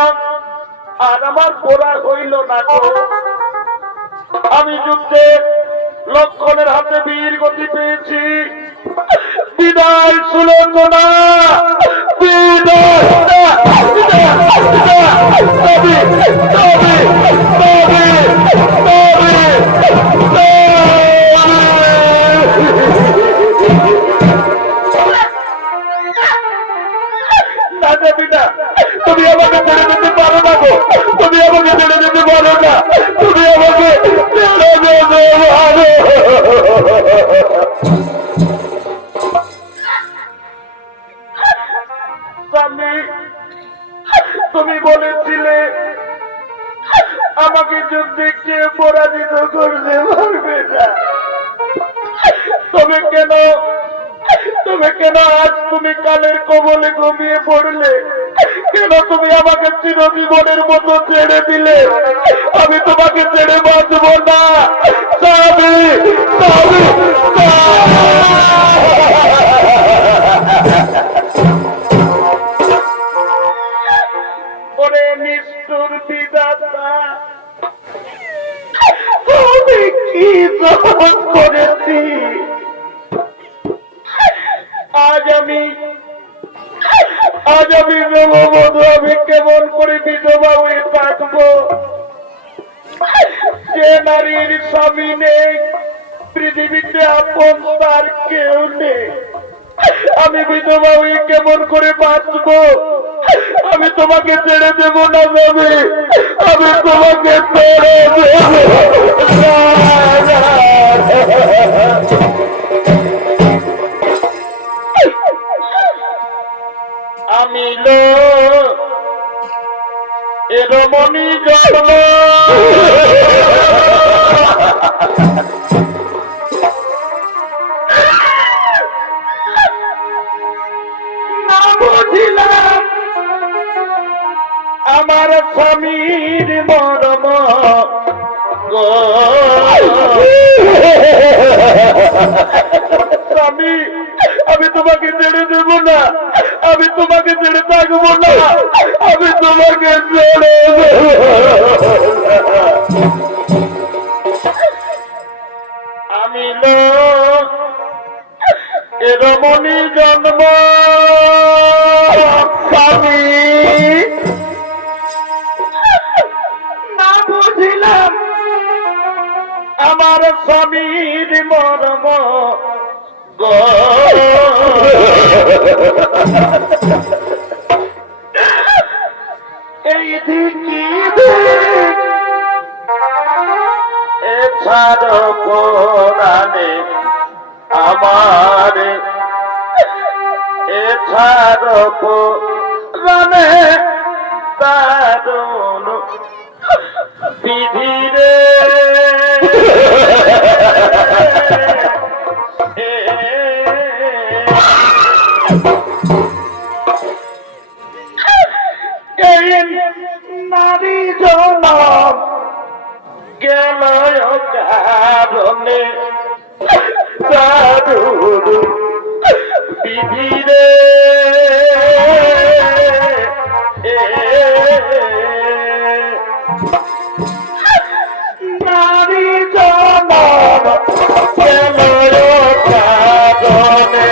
আর আমার পড়া হইল না গো। আমি যুদ্ধে লক্ষণের হাতে বীর গতি পেয়েছি। বিদায় সুলোচনা, বিদায়। তুমি আমাকে ছেড়ে দিতে পারো না গো, তুমি আমাকে ছেড়ে দিতে পারো না, তুমি আমাকে ছেড়ে দিতে পারো। স্বামী, তুমি বলেছিলে আমাকে যুদ্ধে কেউ পরাজিত করতে পারবে না। তবে কেন আজ তুমি কালের কবলে ঘুমিয়ে পড়লে? কেন তুমি আমাকে চিরজীবনের মতো ছেড়ে দিলে? আমি তোমাকে ছেড়ে বাঁচব না স্বামী, স্বামী। ওরে আজ আমি জগবধূ, আমি কেমন করে বিধবা হয়ে থাকবো? যে নারীর স্বামী নেই, পৃথিবীতে আপন তার কেউ নেই, আমি বিধবা হয়ে কেমন করে বাঁচবো? আমি তোমাকে ছেড়ে দেব না যাবে, আমি তোমাকে ছেড়ে দেব না। আমি লো এরমনি জন্ম, না বুঝিলাম আমার স্বামীর মরম গো। স্বামী, আমি তোমাকে ছেড়ে দেব না, আমি তোমাকে ছেড়ে থাকবো না, আমি তোমাকে ছেড়ে দেব না। আমি এরমনি জন্ম, স্বামী না বুঝিলাম আমার স্বামীর মরম গো। এই দিকে এছাড়ো কোরআনে আমার, এছাড়ো কোরআনে দারুণ বিধি রে। এই নারী জনম গেল কারণে দারুণ বিধি রে। নারী জনম গেল কারণে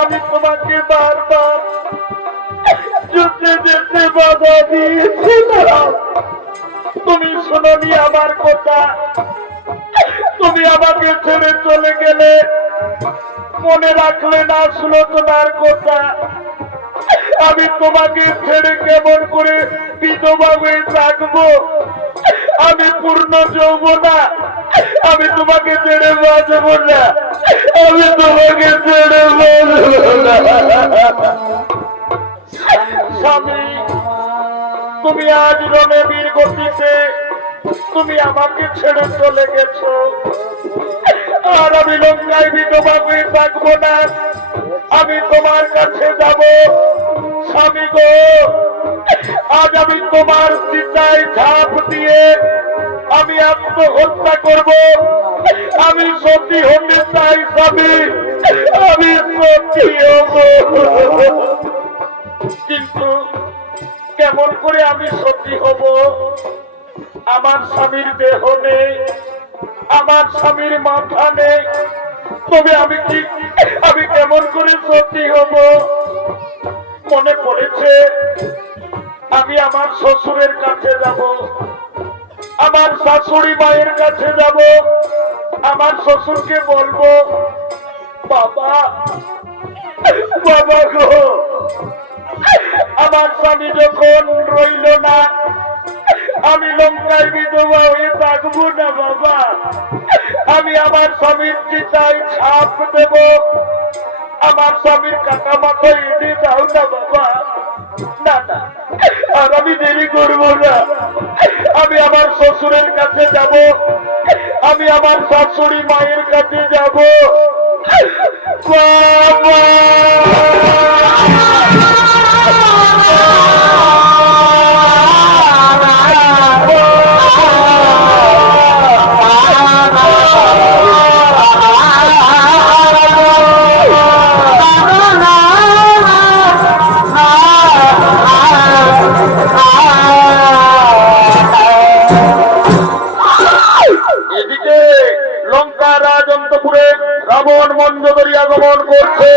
আমি তোমাকে বারবার যুদ্ধে যেতে বাধা দিয়েছিলাম, তুমি শোনোনি আমার কথা, তুমি আমাকে ছেড়ে চলে গেলে, মনে রাখলে না শুনো তোমার কথা। আমি তোমাকে ছেড়ে কেমন করে বিধবা হয়ে থাকবো? আমি পূর্ণ যৌবনা, আমি তোমাকে ছেড়ে বাঁচবো না, আমি তোমাকে ছেড়ে বাঁচবো না। স্বামী, তুমি আজ রণবীর গতিতে তুমি আমাকে ছেড়ে চলে গেছো, আর আমি লঙ্কায় বিধবা হয়ে থাকবো না, আমি তোমার কাছে যাব। স্বামী গো, আজ আমি তোমার চিতায় ঝাঁপ দিয়ে আমি আত্মহত্যা করব, আমি সত্যি হতে চাই স্বামী, আমি সত্যি হব। কিন্তু কেমন করে আমি সত্যি হব? আমার স্বামীর দেহ নেই, আমার স্বামীর মাথা নেই, তবে আমি কেমন করে সত্যি হব? মনে পড়েছে আমি আমার শ্বশুরের কাছে যাব, আমার শাশুড়ি মায়ের কাছে যাব, আমার শ্বশুরকে বলবো, বাবা বাবা গো, আমার স্বামী যখন রইল না, আমি লঙ্কায় বিধবা হয়ে থাকবো না বাবা, আমি আমার স্বামীর চিতায় ছাপ দেব, আমার স্বামীর কাকা মাথায় এনে দাও না বাবা। না না, আর আমি দেরি করবো না, আমি আমার শ্বশুরের কাছে যাব, আমি আমার শাশুড়ি মায়ের কাছে যাব। বাবা এদিকে লঙ্কা রাজন্তপুরে রাবণ মঞ্জরি আগমন করছে।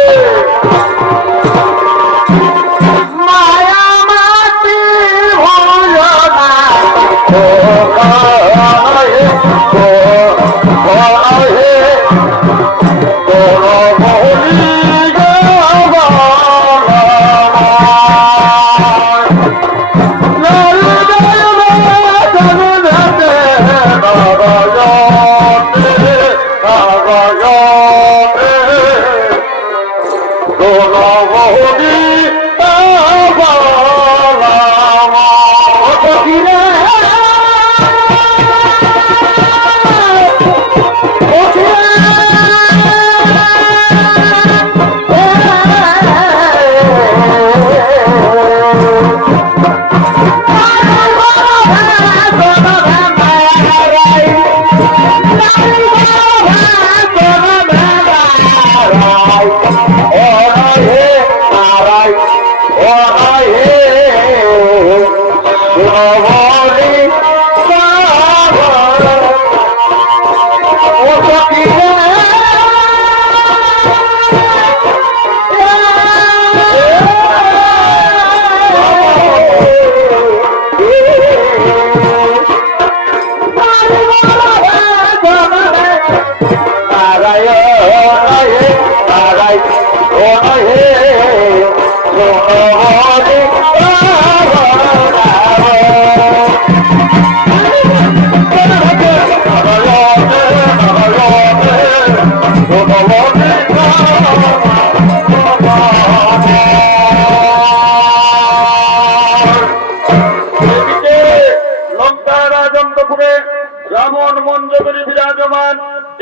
রাবণ মঞ্জরি বিরাজমান,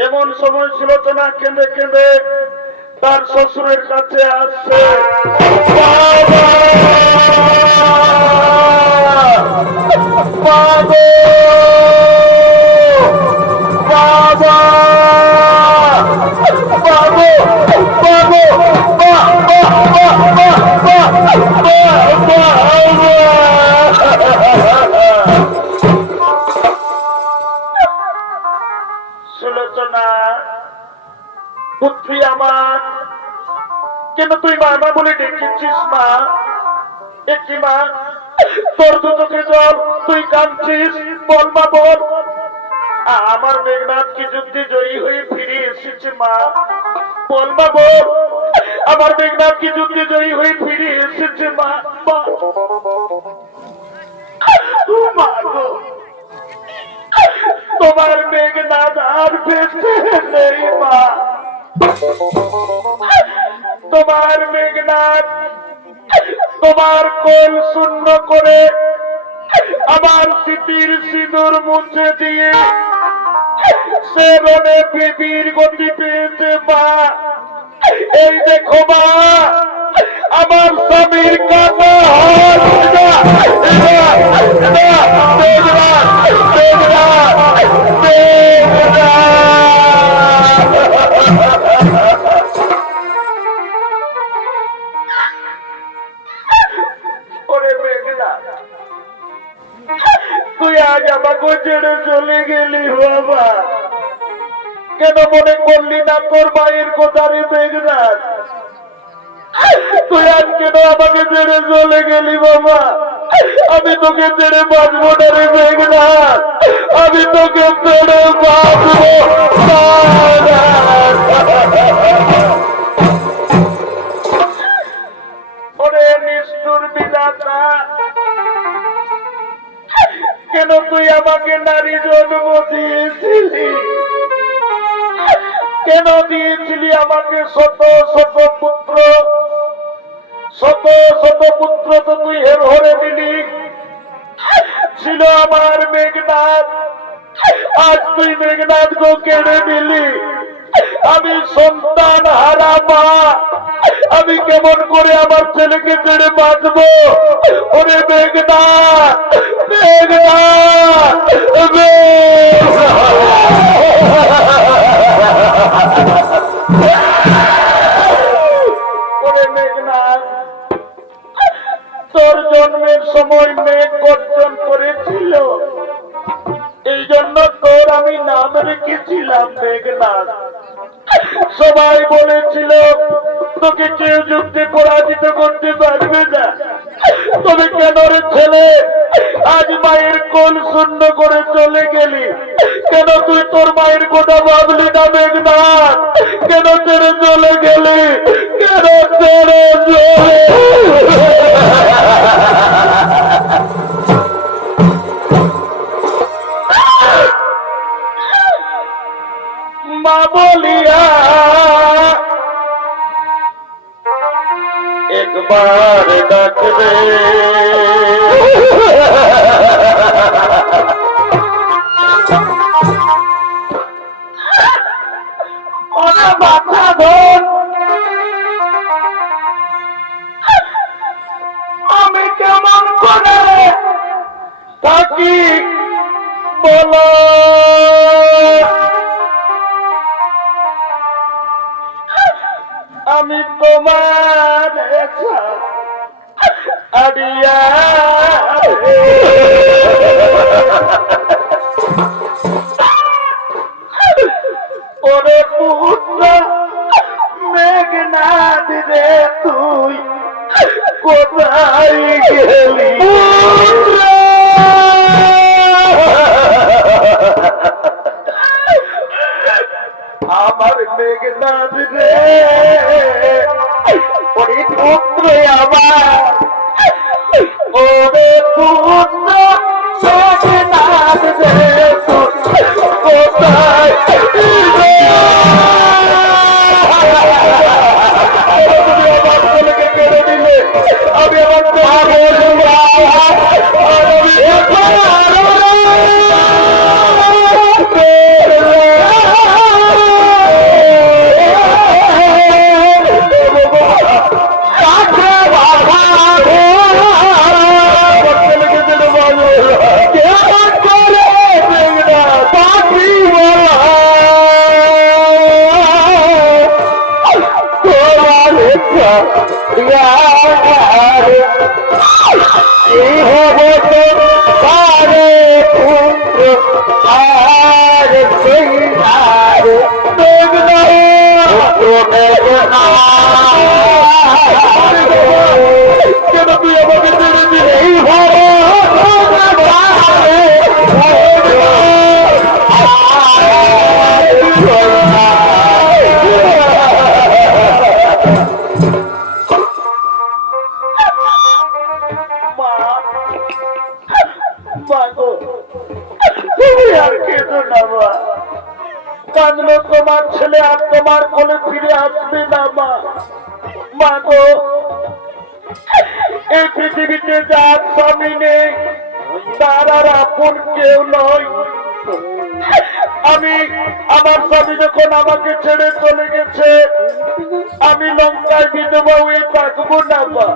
এমন সময় সুলোচনা কেঁদে কেঁদে তার শ্বশুরের কাছে আসছে। সুলোচনা পুত্রী আমার, কেন তুই মামা বলে ডেকেছিস মা? একই মা, তোর দু চোখে জল, তুই কাঁদছিস, বল মা বল। আমার মেঘনাথ কি যুদ্ধে জয়ী হয়ে ফিরে এসেছে মা? বল মা বল, আমার মেঘনাথ কি যুদ্ধে জয়ী হয়ে ফিরে এসেছে মা? মা গো, তোমার মেঘনাথ আর বেঁচে নেই মা, তোমার মেঘনাথ তোমার কোল শূন্য করে আমার স্মৃতির সিঁদুর মুছে দিয়ে সে রণে বিবির গতি পেয়েছে মা। এই দেখো মা, আমার স্বামীর কান্না তুই আজ আমাকে ছেড়ে চলে গেলি বাবা, কেন মনে করলি না তোর মায়ের কথা রে মেঘনাথ? তুই আজ কেন আমাকে ছেড়ে চলে গেলি বাবা? আমি তোকে ছেড়ে বাঁচবো না রে মেঘনাথ, আমি তোকে ছেড়ে বাঁচবো না। ওরে নিষ্ঠুর বিধাতা, কেন তুই আমাকে নারী জন্ম দিয়েছিলি? কেন দিয়েছিলি আমাকে শত শত পুত্র? শত শত পুত্র তো তুই হের হরে দিলি, ছিল আমার মেঘনাথ, আজ তুই মেঘনাথ গো কেড়ে দিলি। আমি সন্তান হারা মা, আমি কেমন করে আমার ছেলেকে ছেড়ে বাঁচবো? ওরে মেঘনাথ, মেঘনাথ, ওরে মেঘনাথ, তোর জন্মের সময় মেঘ গর্জন করেছিল, এই জন্য তোর আমি নাম রেখেছিলাম মেঘনাথ। সবাই বলেছিল তোকে কেউ যুদ্ধে পরাজিত করতে পারবে না, তবে কেন রে ছেলে আজ মায়ের কোল শূন্য করে চলে গেলি? কেন তুই তোর মায়ের কথা ভাবলি না মেঘনাথ? কেন ছেড়ে চলে গেলি? কেন ছেড়ে চলে? মা বলিয়া একবার ডাকবে, ওরে বাছা ধন, আমি কেমন করে থাকি বলো? আমি তোমার আড়িয়া ওরে পুত্র মেঘনাথ রে, তুই কোথায় গেলি? আমার মেঘনাথ রে, ওরে পুত্র আমার, ওরে পুত্র মেঘনাথ রে, তুই কোথায়? তুমি আমার ছেলেকে কেড়ে দিলে, আমি আমার কেন তুই আমাকে ছেড়ে দিলে? কাঁদলো তোমার ছেলে আর তোমার কোলে ফিরে আসবে না মা। মা গো, এই পৃথিবীতে যার স্বামী নেই তার আর আপন কেউ নয়। আমি আমার স্বামী যখন আমাকে ছেড়ে চলে গেছে, আমি লঙ্কায় বিধবা হয়ে থাকবো না মা।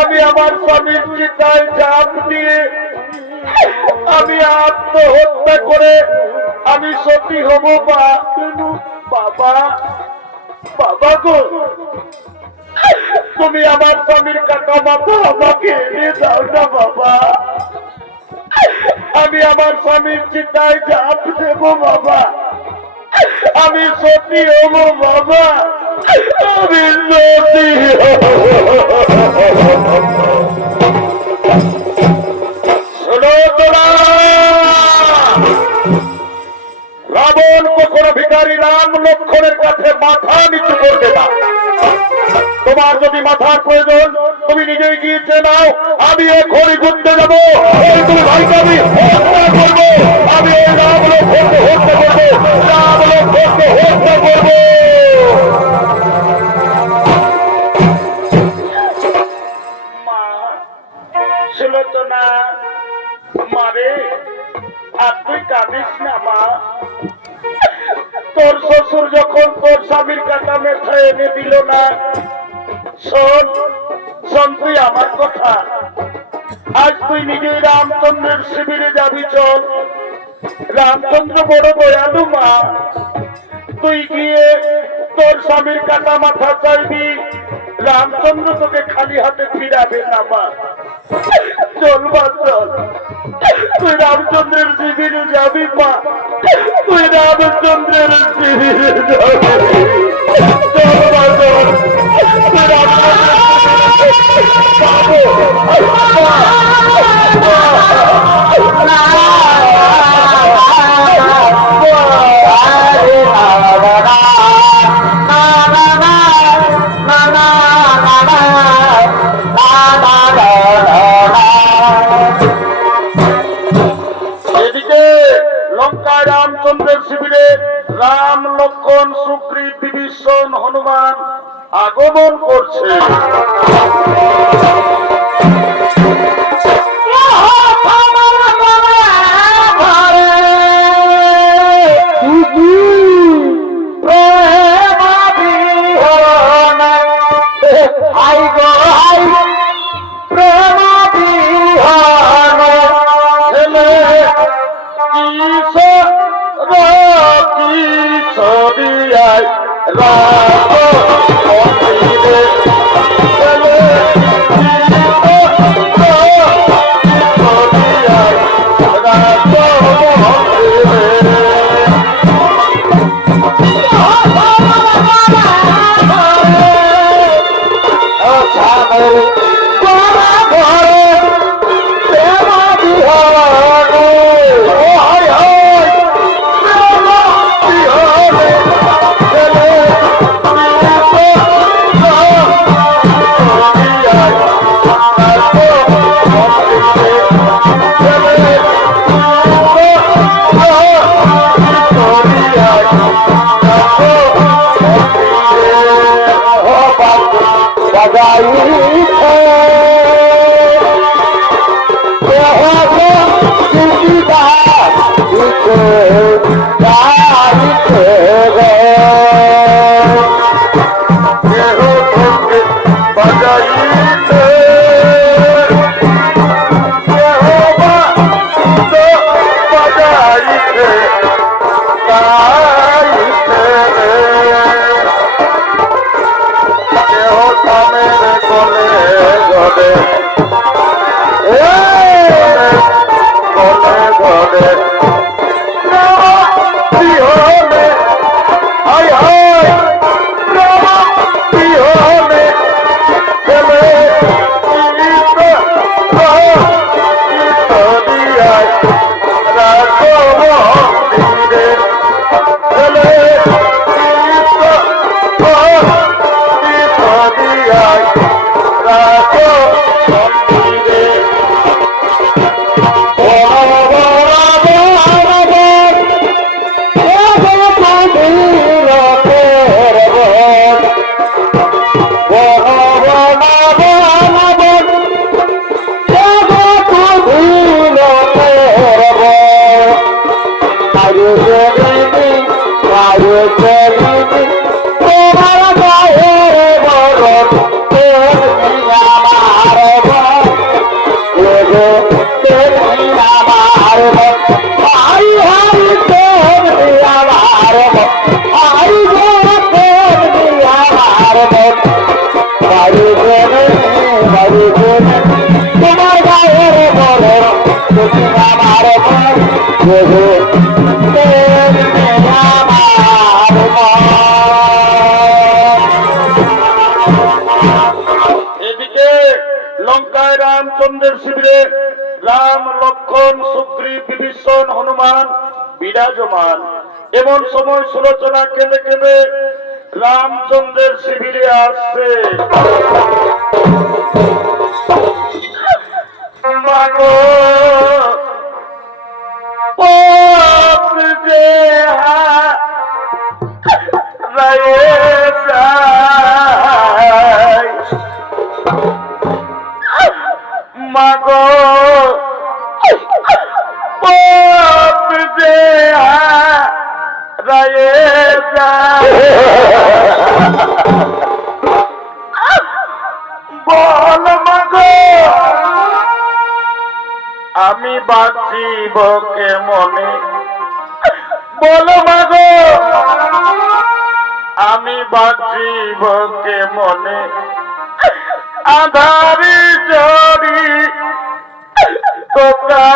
আমি আমার স্বামীর চিতায় ঝাঁপ দিয়ে আমি আত্মহত্যা করে আমি সতী হব বা? বাবা, বাবা গো, তুমি আমার স্বামীর কাটা মাথা আমাকে এনে দাও না বাবা। আমি আমার স্বামীর চিতায় ঝাঁপ দেব বাবা, আমি সতী হব বাবা। আমি নদী শোনো তোরা, রাবণ কখনো ভিখারি রাম লক্ষণের কাছে মাথা নিচু করবে না। তোমার যদি মাথার প্রয়োজন তুমি নিজেই গিয়েছে নাও, আমি এখনই ঘুরতে যাবো। তুমি ভাইকে আমি হত্যা করবো, আমি এই রাম লক্ষণকে হত্যা করবো, রাম লক্ষণকে হত্যা করবো। মা সুলোচনা, মারে আর তুই কাঁদিস না মা। তোর শ্বশুর যখন তোর স্বামীর কাটা মেথা এনে দিল না, শোন শোন তুই আমার কথা, আজ তুই নিজেই রামচন্দ্রের শিবিরে যাবি, চল। রামচন্দ্র বড় দয়ালু মা, তুই গিয়ে তোর স্বামীর কাটা মাথা চাইবি, রামচন্দ্র তোকে খালি হাতে ফিরাবে না মা। চল মা চল, তুই রামচন্দ্রের শিবিরে যাবি মা, তুই রামচন্দ্রের শিবিরে যাবি। চল মা চল, তুই রামচন্দ্রের এদিকে লঙ্কায় রামচন্দ্রের শিবিরে রাম লক্ষণ সুগ্রীব বিভীষণ হনুমান আগমন করছে। রামচন্দ্রের শিবিরে রাম লক্ষণ সুগ্রীব বিভীষণ হনুমান বিরাজমান। এমন সময় সুলোচনা কেঁদে কেঁদে রামচন্দ্রের শিবিরে আসছে। মাগো পথ যে হারায়ে যায়, মাগো পথ যে হারায়ে যায়, বল মাগো আমি বাঁচিব কেমনে, বলো মাগো আমি বাঁচিব কেমনে, আধারি জড়ি তোকা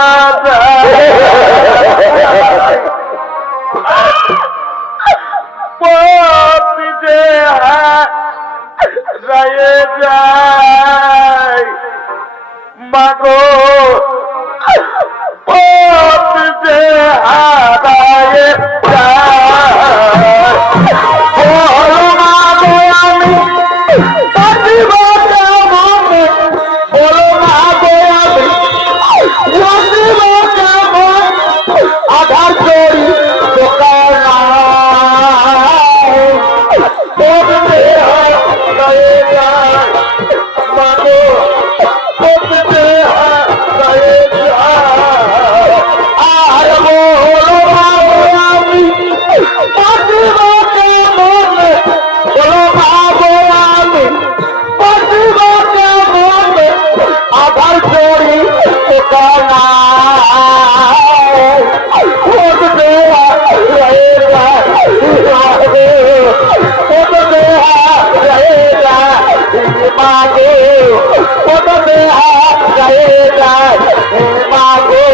পথ যে হারায়ে যায়, মাগো পথ যে হারায়ে যায়, বলো মাগো আমি বাঁচিব কেমনে, বলো মাগো আমি বাঁচিব কেমনে, আধার জড়ি দোকান পথ যে হারায়ে যায়, মাগো পথ যে হারায়ে যায়, আর বলো মাগো আমি বাঁচিব কেমনে, বলো মাগো আমি বাঁচিব কেমনে, আধার জড়ি দোকান পথ যে হারায়ে যায়, পথ যে হারায়ে যায়, মাগো পথ যে হারায়ে যায়, মাগো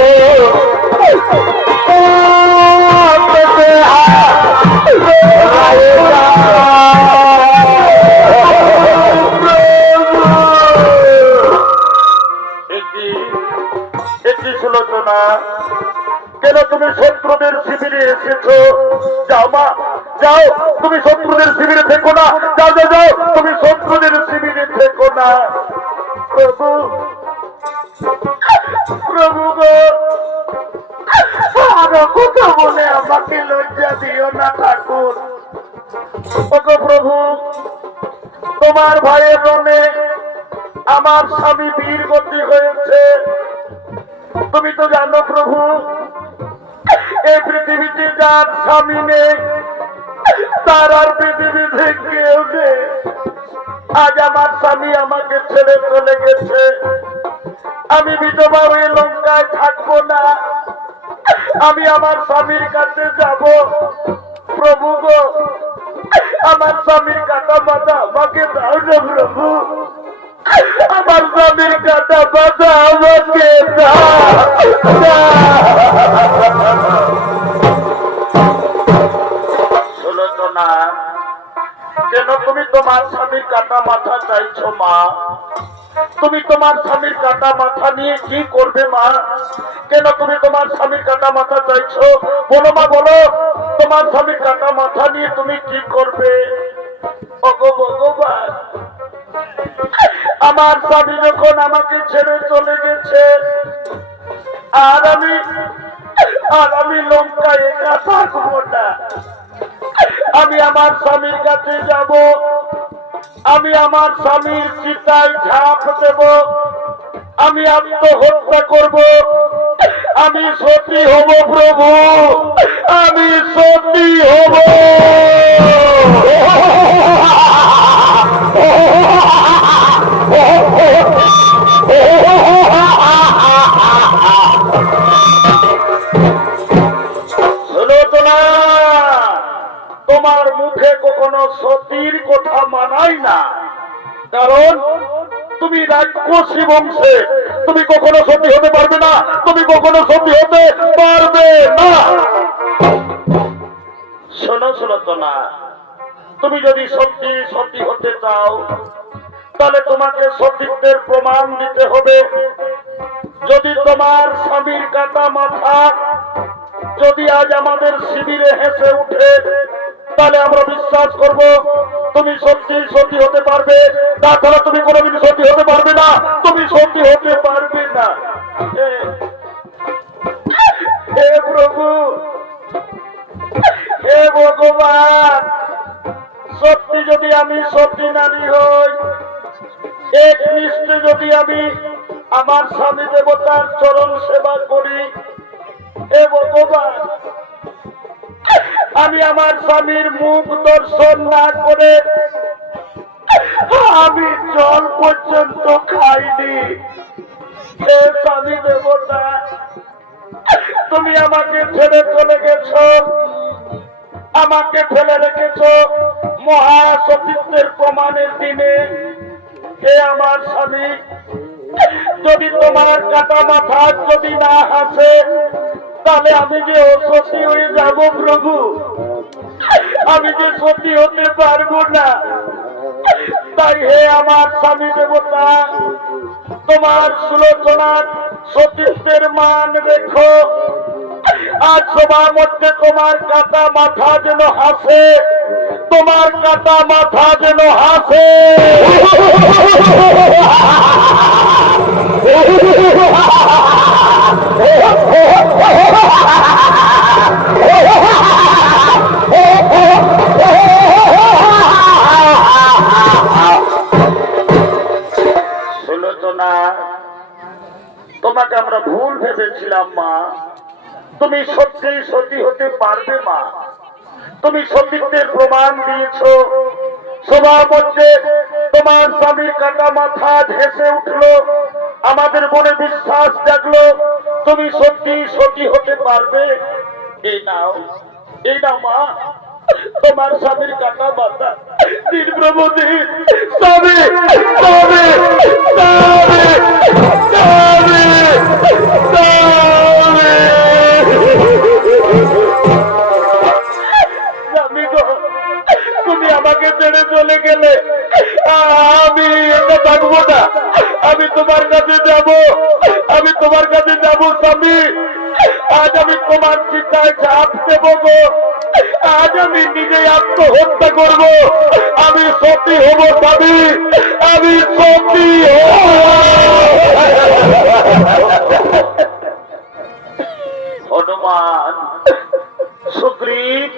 পথ যে হারায়ে যায়। সুলোচনা কেন তুমি শত্রুদের শিবিরে এসেছো? যাও মা যাও, তুমি শত্রুদের শিবিরে থেকো না, যাও যাও যাও, তুমি শত্রুদের শিবিরে থেকো না। প্রভু প্রভু গো, আরো কথা বলে আমাকে লজ্জা দিও না ঠাকুর। ওগো প্রভু, তোমার ভাইয়ের রণে আমার স্বামী বীর গতি হয়েছে। তুমি তো জানো প্রভু, এই পৃথিবীতে যার স্বামী নেই তার আর পৃথিবীতে কেউ নেই। আজ আমার স্বামী আমাকে ছেড়ে চলে গেছে, আমি বিধবা হয়ে লঙ্কায় থাকবো না, আমি আমার স্বামীর কাছে যাব। প্রভু গো, আমার স্বামীর কাটা মাথা আমাকে দাও না প্রভু, আমার স্বামীর কাটা মাথা আমাকে দাও। সুলোচনা কেন তুমি তোমার স্বামীর কাটা মাথা চাইছো মা? তুমি তোমার স্বামীর কাটা মাথা নিয়ে কি করবে মা? কেন তুমি তোমার স্বামীর কাটা মাথা চাইছো? বলো মা বলো, তোমার স্বামীর কাটা মাথা নিয়ে তুমি কি করবে? ওগো ভগবান, আমার স্বামী যখন আমাকে ছেড়ে চলে গেছে, আর আমি লঙ্কায় একা থাকবো না, আমি আমার স্বামীর কাছে যাব, আমি আমার স্বামীর চিতায় ঝাঁপ দেব, আমি আত্মহত্যা করব, আমি সতী হব প্রভু, আমি সতী হব। সুলোচনা, তোমার মুখে কখনো সতীর কথা মানাই না, কারণ তুমি রাক্ষসী বংশে, তুমি কখনো সতী হতে পারবে না, তুমি কখনো সতী হতে পারবে না। শোনো সুলোচনা, তুমি যদি সত্যি সতী হতে চাও তাহলে তোমাকে সতীত্বের প্রমাণ দিতে হবে। যদি তোমার স্বামীর কাটা মাথা যদি আজ আমাদের শিবিরে হেসে উঠে, তাহলে আমরা বিশ্বাস করব তুমি সত্যি সত্যি হতে পারবে। তাছাড়া তুমি কোনোদিন সত্যি হতে পারবে না, তুমি সত্যি হতে পারবে না। হে প্রভু, হে ভগবান, সত্যি যদি আমি সত্যি নারী হই, এক নিষ্ঠে যদি আমি আমার স্বামী দেবতার চরণ সেবা করি, হে ভগবান, আমি আমার স্বামীর মুখ দর্শন না করে আমি জল পর্যন্ত খাইনি। হে স্বামী দেবতা, তুমি আমাকে ছেড়ে চলে গেছ, আমাকে ফেলে রেখেছ মহাসতীত্বের প্রমাণের দিনে। হে আমার স্বামী, যদি তোমার কাটা মাথা যদি না হাসে, তাহলে আমি যে অসতী হয়ে যাব প্রভু, আমি যে সতী হতে পারবো না। তাই হে আমার স্বামী দেবতা, তোমার সুলোচনার সতীত্বের মান রেখো। আজ সবার মধ্যে তোমার কাটা মাথা যেন হাসে, তোমার কাটা মাথা যেন হাসে। সুলোচনা, তোমাকে আমরা ভুল ভেবেছিলাম মা। তুমি সত্যি সতী হতে পারবে মা, তুমি সতীত্বের প্রমাণ দিয়েছ। সবার মধ্যে তোমার স্বামীর কাটা মাথা ভেসে উঠলো, আমাদের মনে বিশ্বাস জাগলো তুমি সত্যি সতী হতে পারবে। এই নাও, এই নাও মা, তোমার স্বামীর কাটা মাথা। দিন প্রভু দিন, স্বামী স্বামী স্বামী স্বামী স্বামী গো, তুমি আমাকে ছেড়ে চলে গেলে আমি এটা থাকবো না। আমি তোমার কাছে যাব, আমি তোমার কাছে যাব স্বামী। আজ আমি তোমার চিন্তায় ঝাঁপ দেব গো, আজ আমি নিজে আত্মহত্যা করব। আমি সত্যি হব স্বামী, আমি সত্যি হনুমান সুগ্রীব,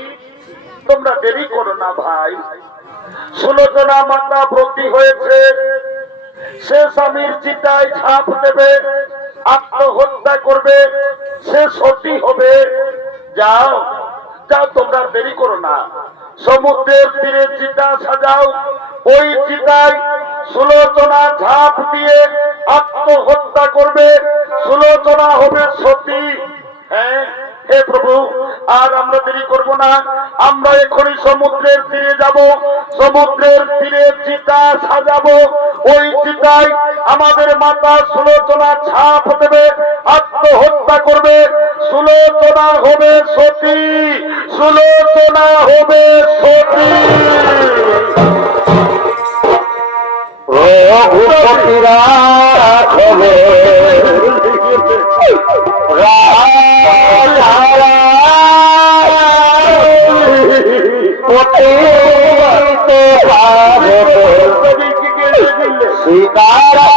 তোমরা দেরি করো না ভাই। সুলোচনা মাতা ব্রতী হয়েছে, সে স্বামীর চিতায় ঝাঁপ দেবে, আত্মহত্যা করবে, সে সতী হবে। যাও যাও, তোমরা দেরি করো না। সমুদ্রের তীরে চিতা সাজাও, ওই চিতায় সুলোচনা ঝাঁপ দিয়ে আত্মহত্যা করবে, সুলোচনা হবে সতী। হ্যাঁ হে প্রভু, আর আমরা দেরি করব না, আমরা এখনই সমুদ্রের তীরে যাব, সমুদ্রের তীরে চিতা সাজাবো, ওই চিতায় আমাদের মাতা সুলোচনা ঝাঁপ দেবে, আত্মহত্যা করবে, সুলোচনা হবে সতী, সুলোচনা হবে সতী। রঘুপতিরা হবে সীতারা,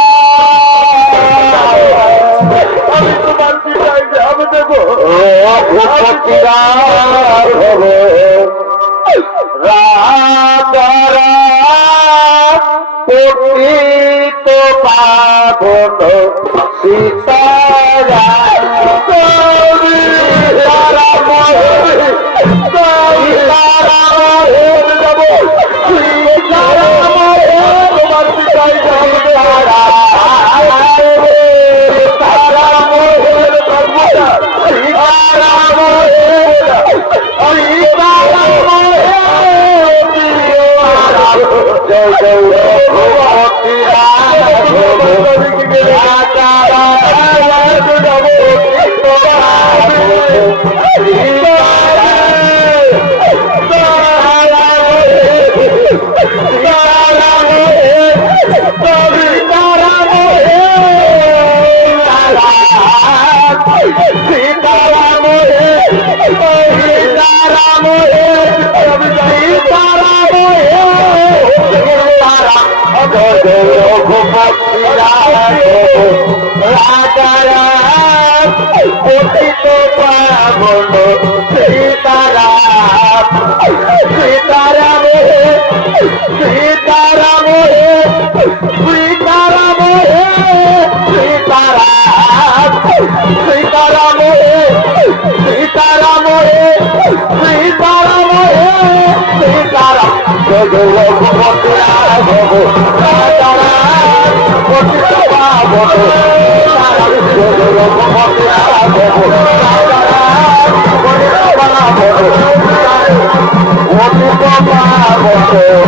আমি তোমার চিতায় ঝাঁপ দেব। রঘুপতিরা হবে রাজারা পতিত পাবন সীতারা। জয় জয় রঘুপতি রাজারাম পতিত পাবন সীতারাম সীতারাম সীতারাম সীতারাম সীতারাম সীতারাম সীতারাম সীতারাম সীতারাম রঘুপতি রাঘব রাজারাম পতিত পাবন রঘুপতি রাঘব রাজারাম পতিত পাবন পতিত পাবন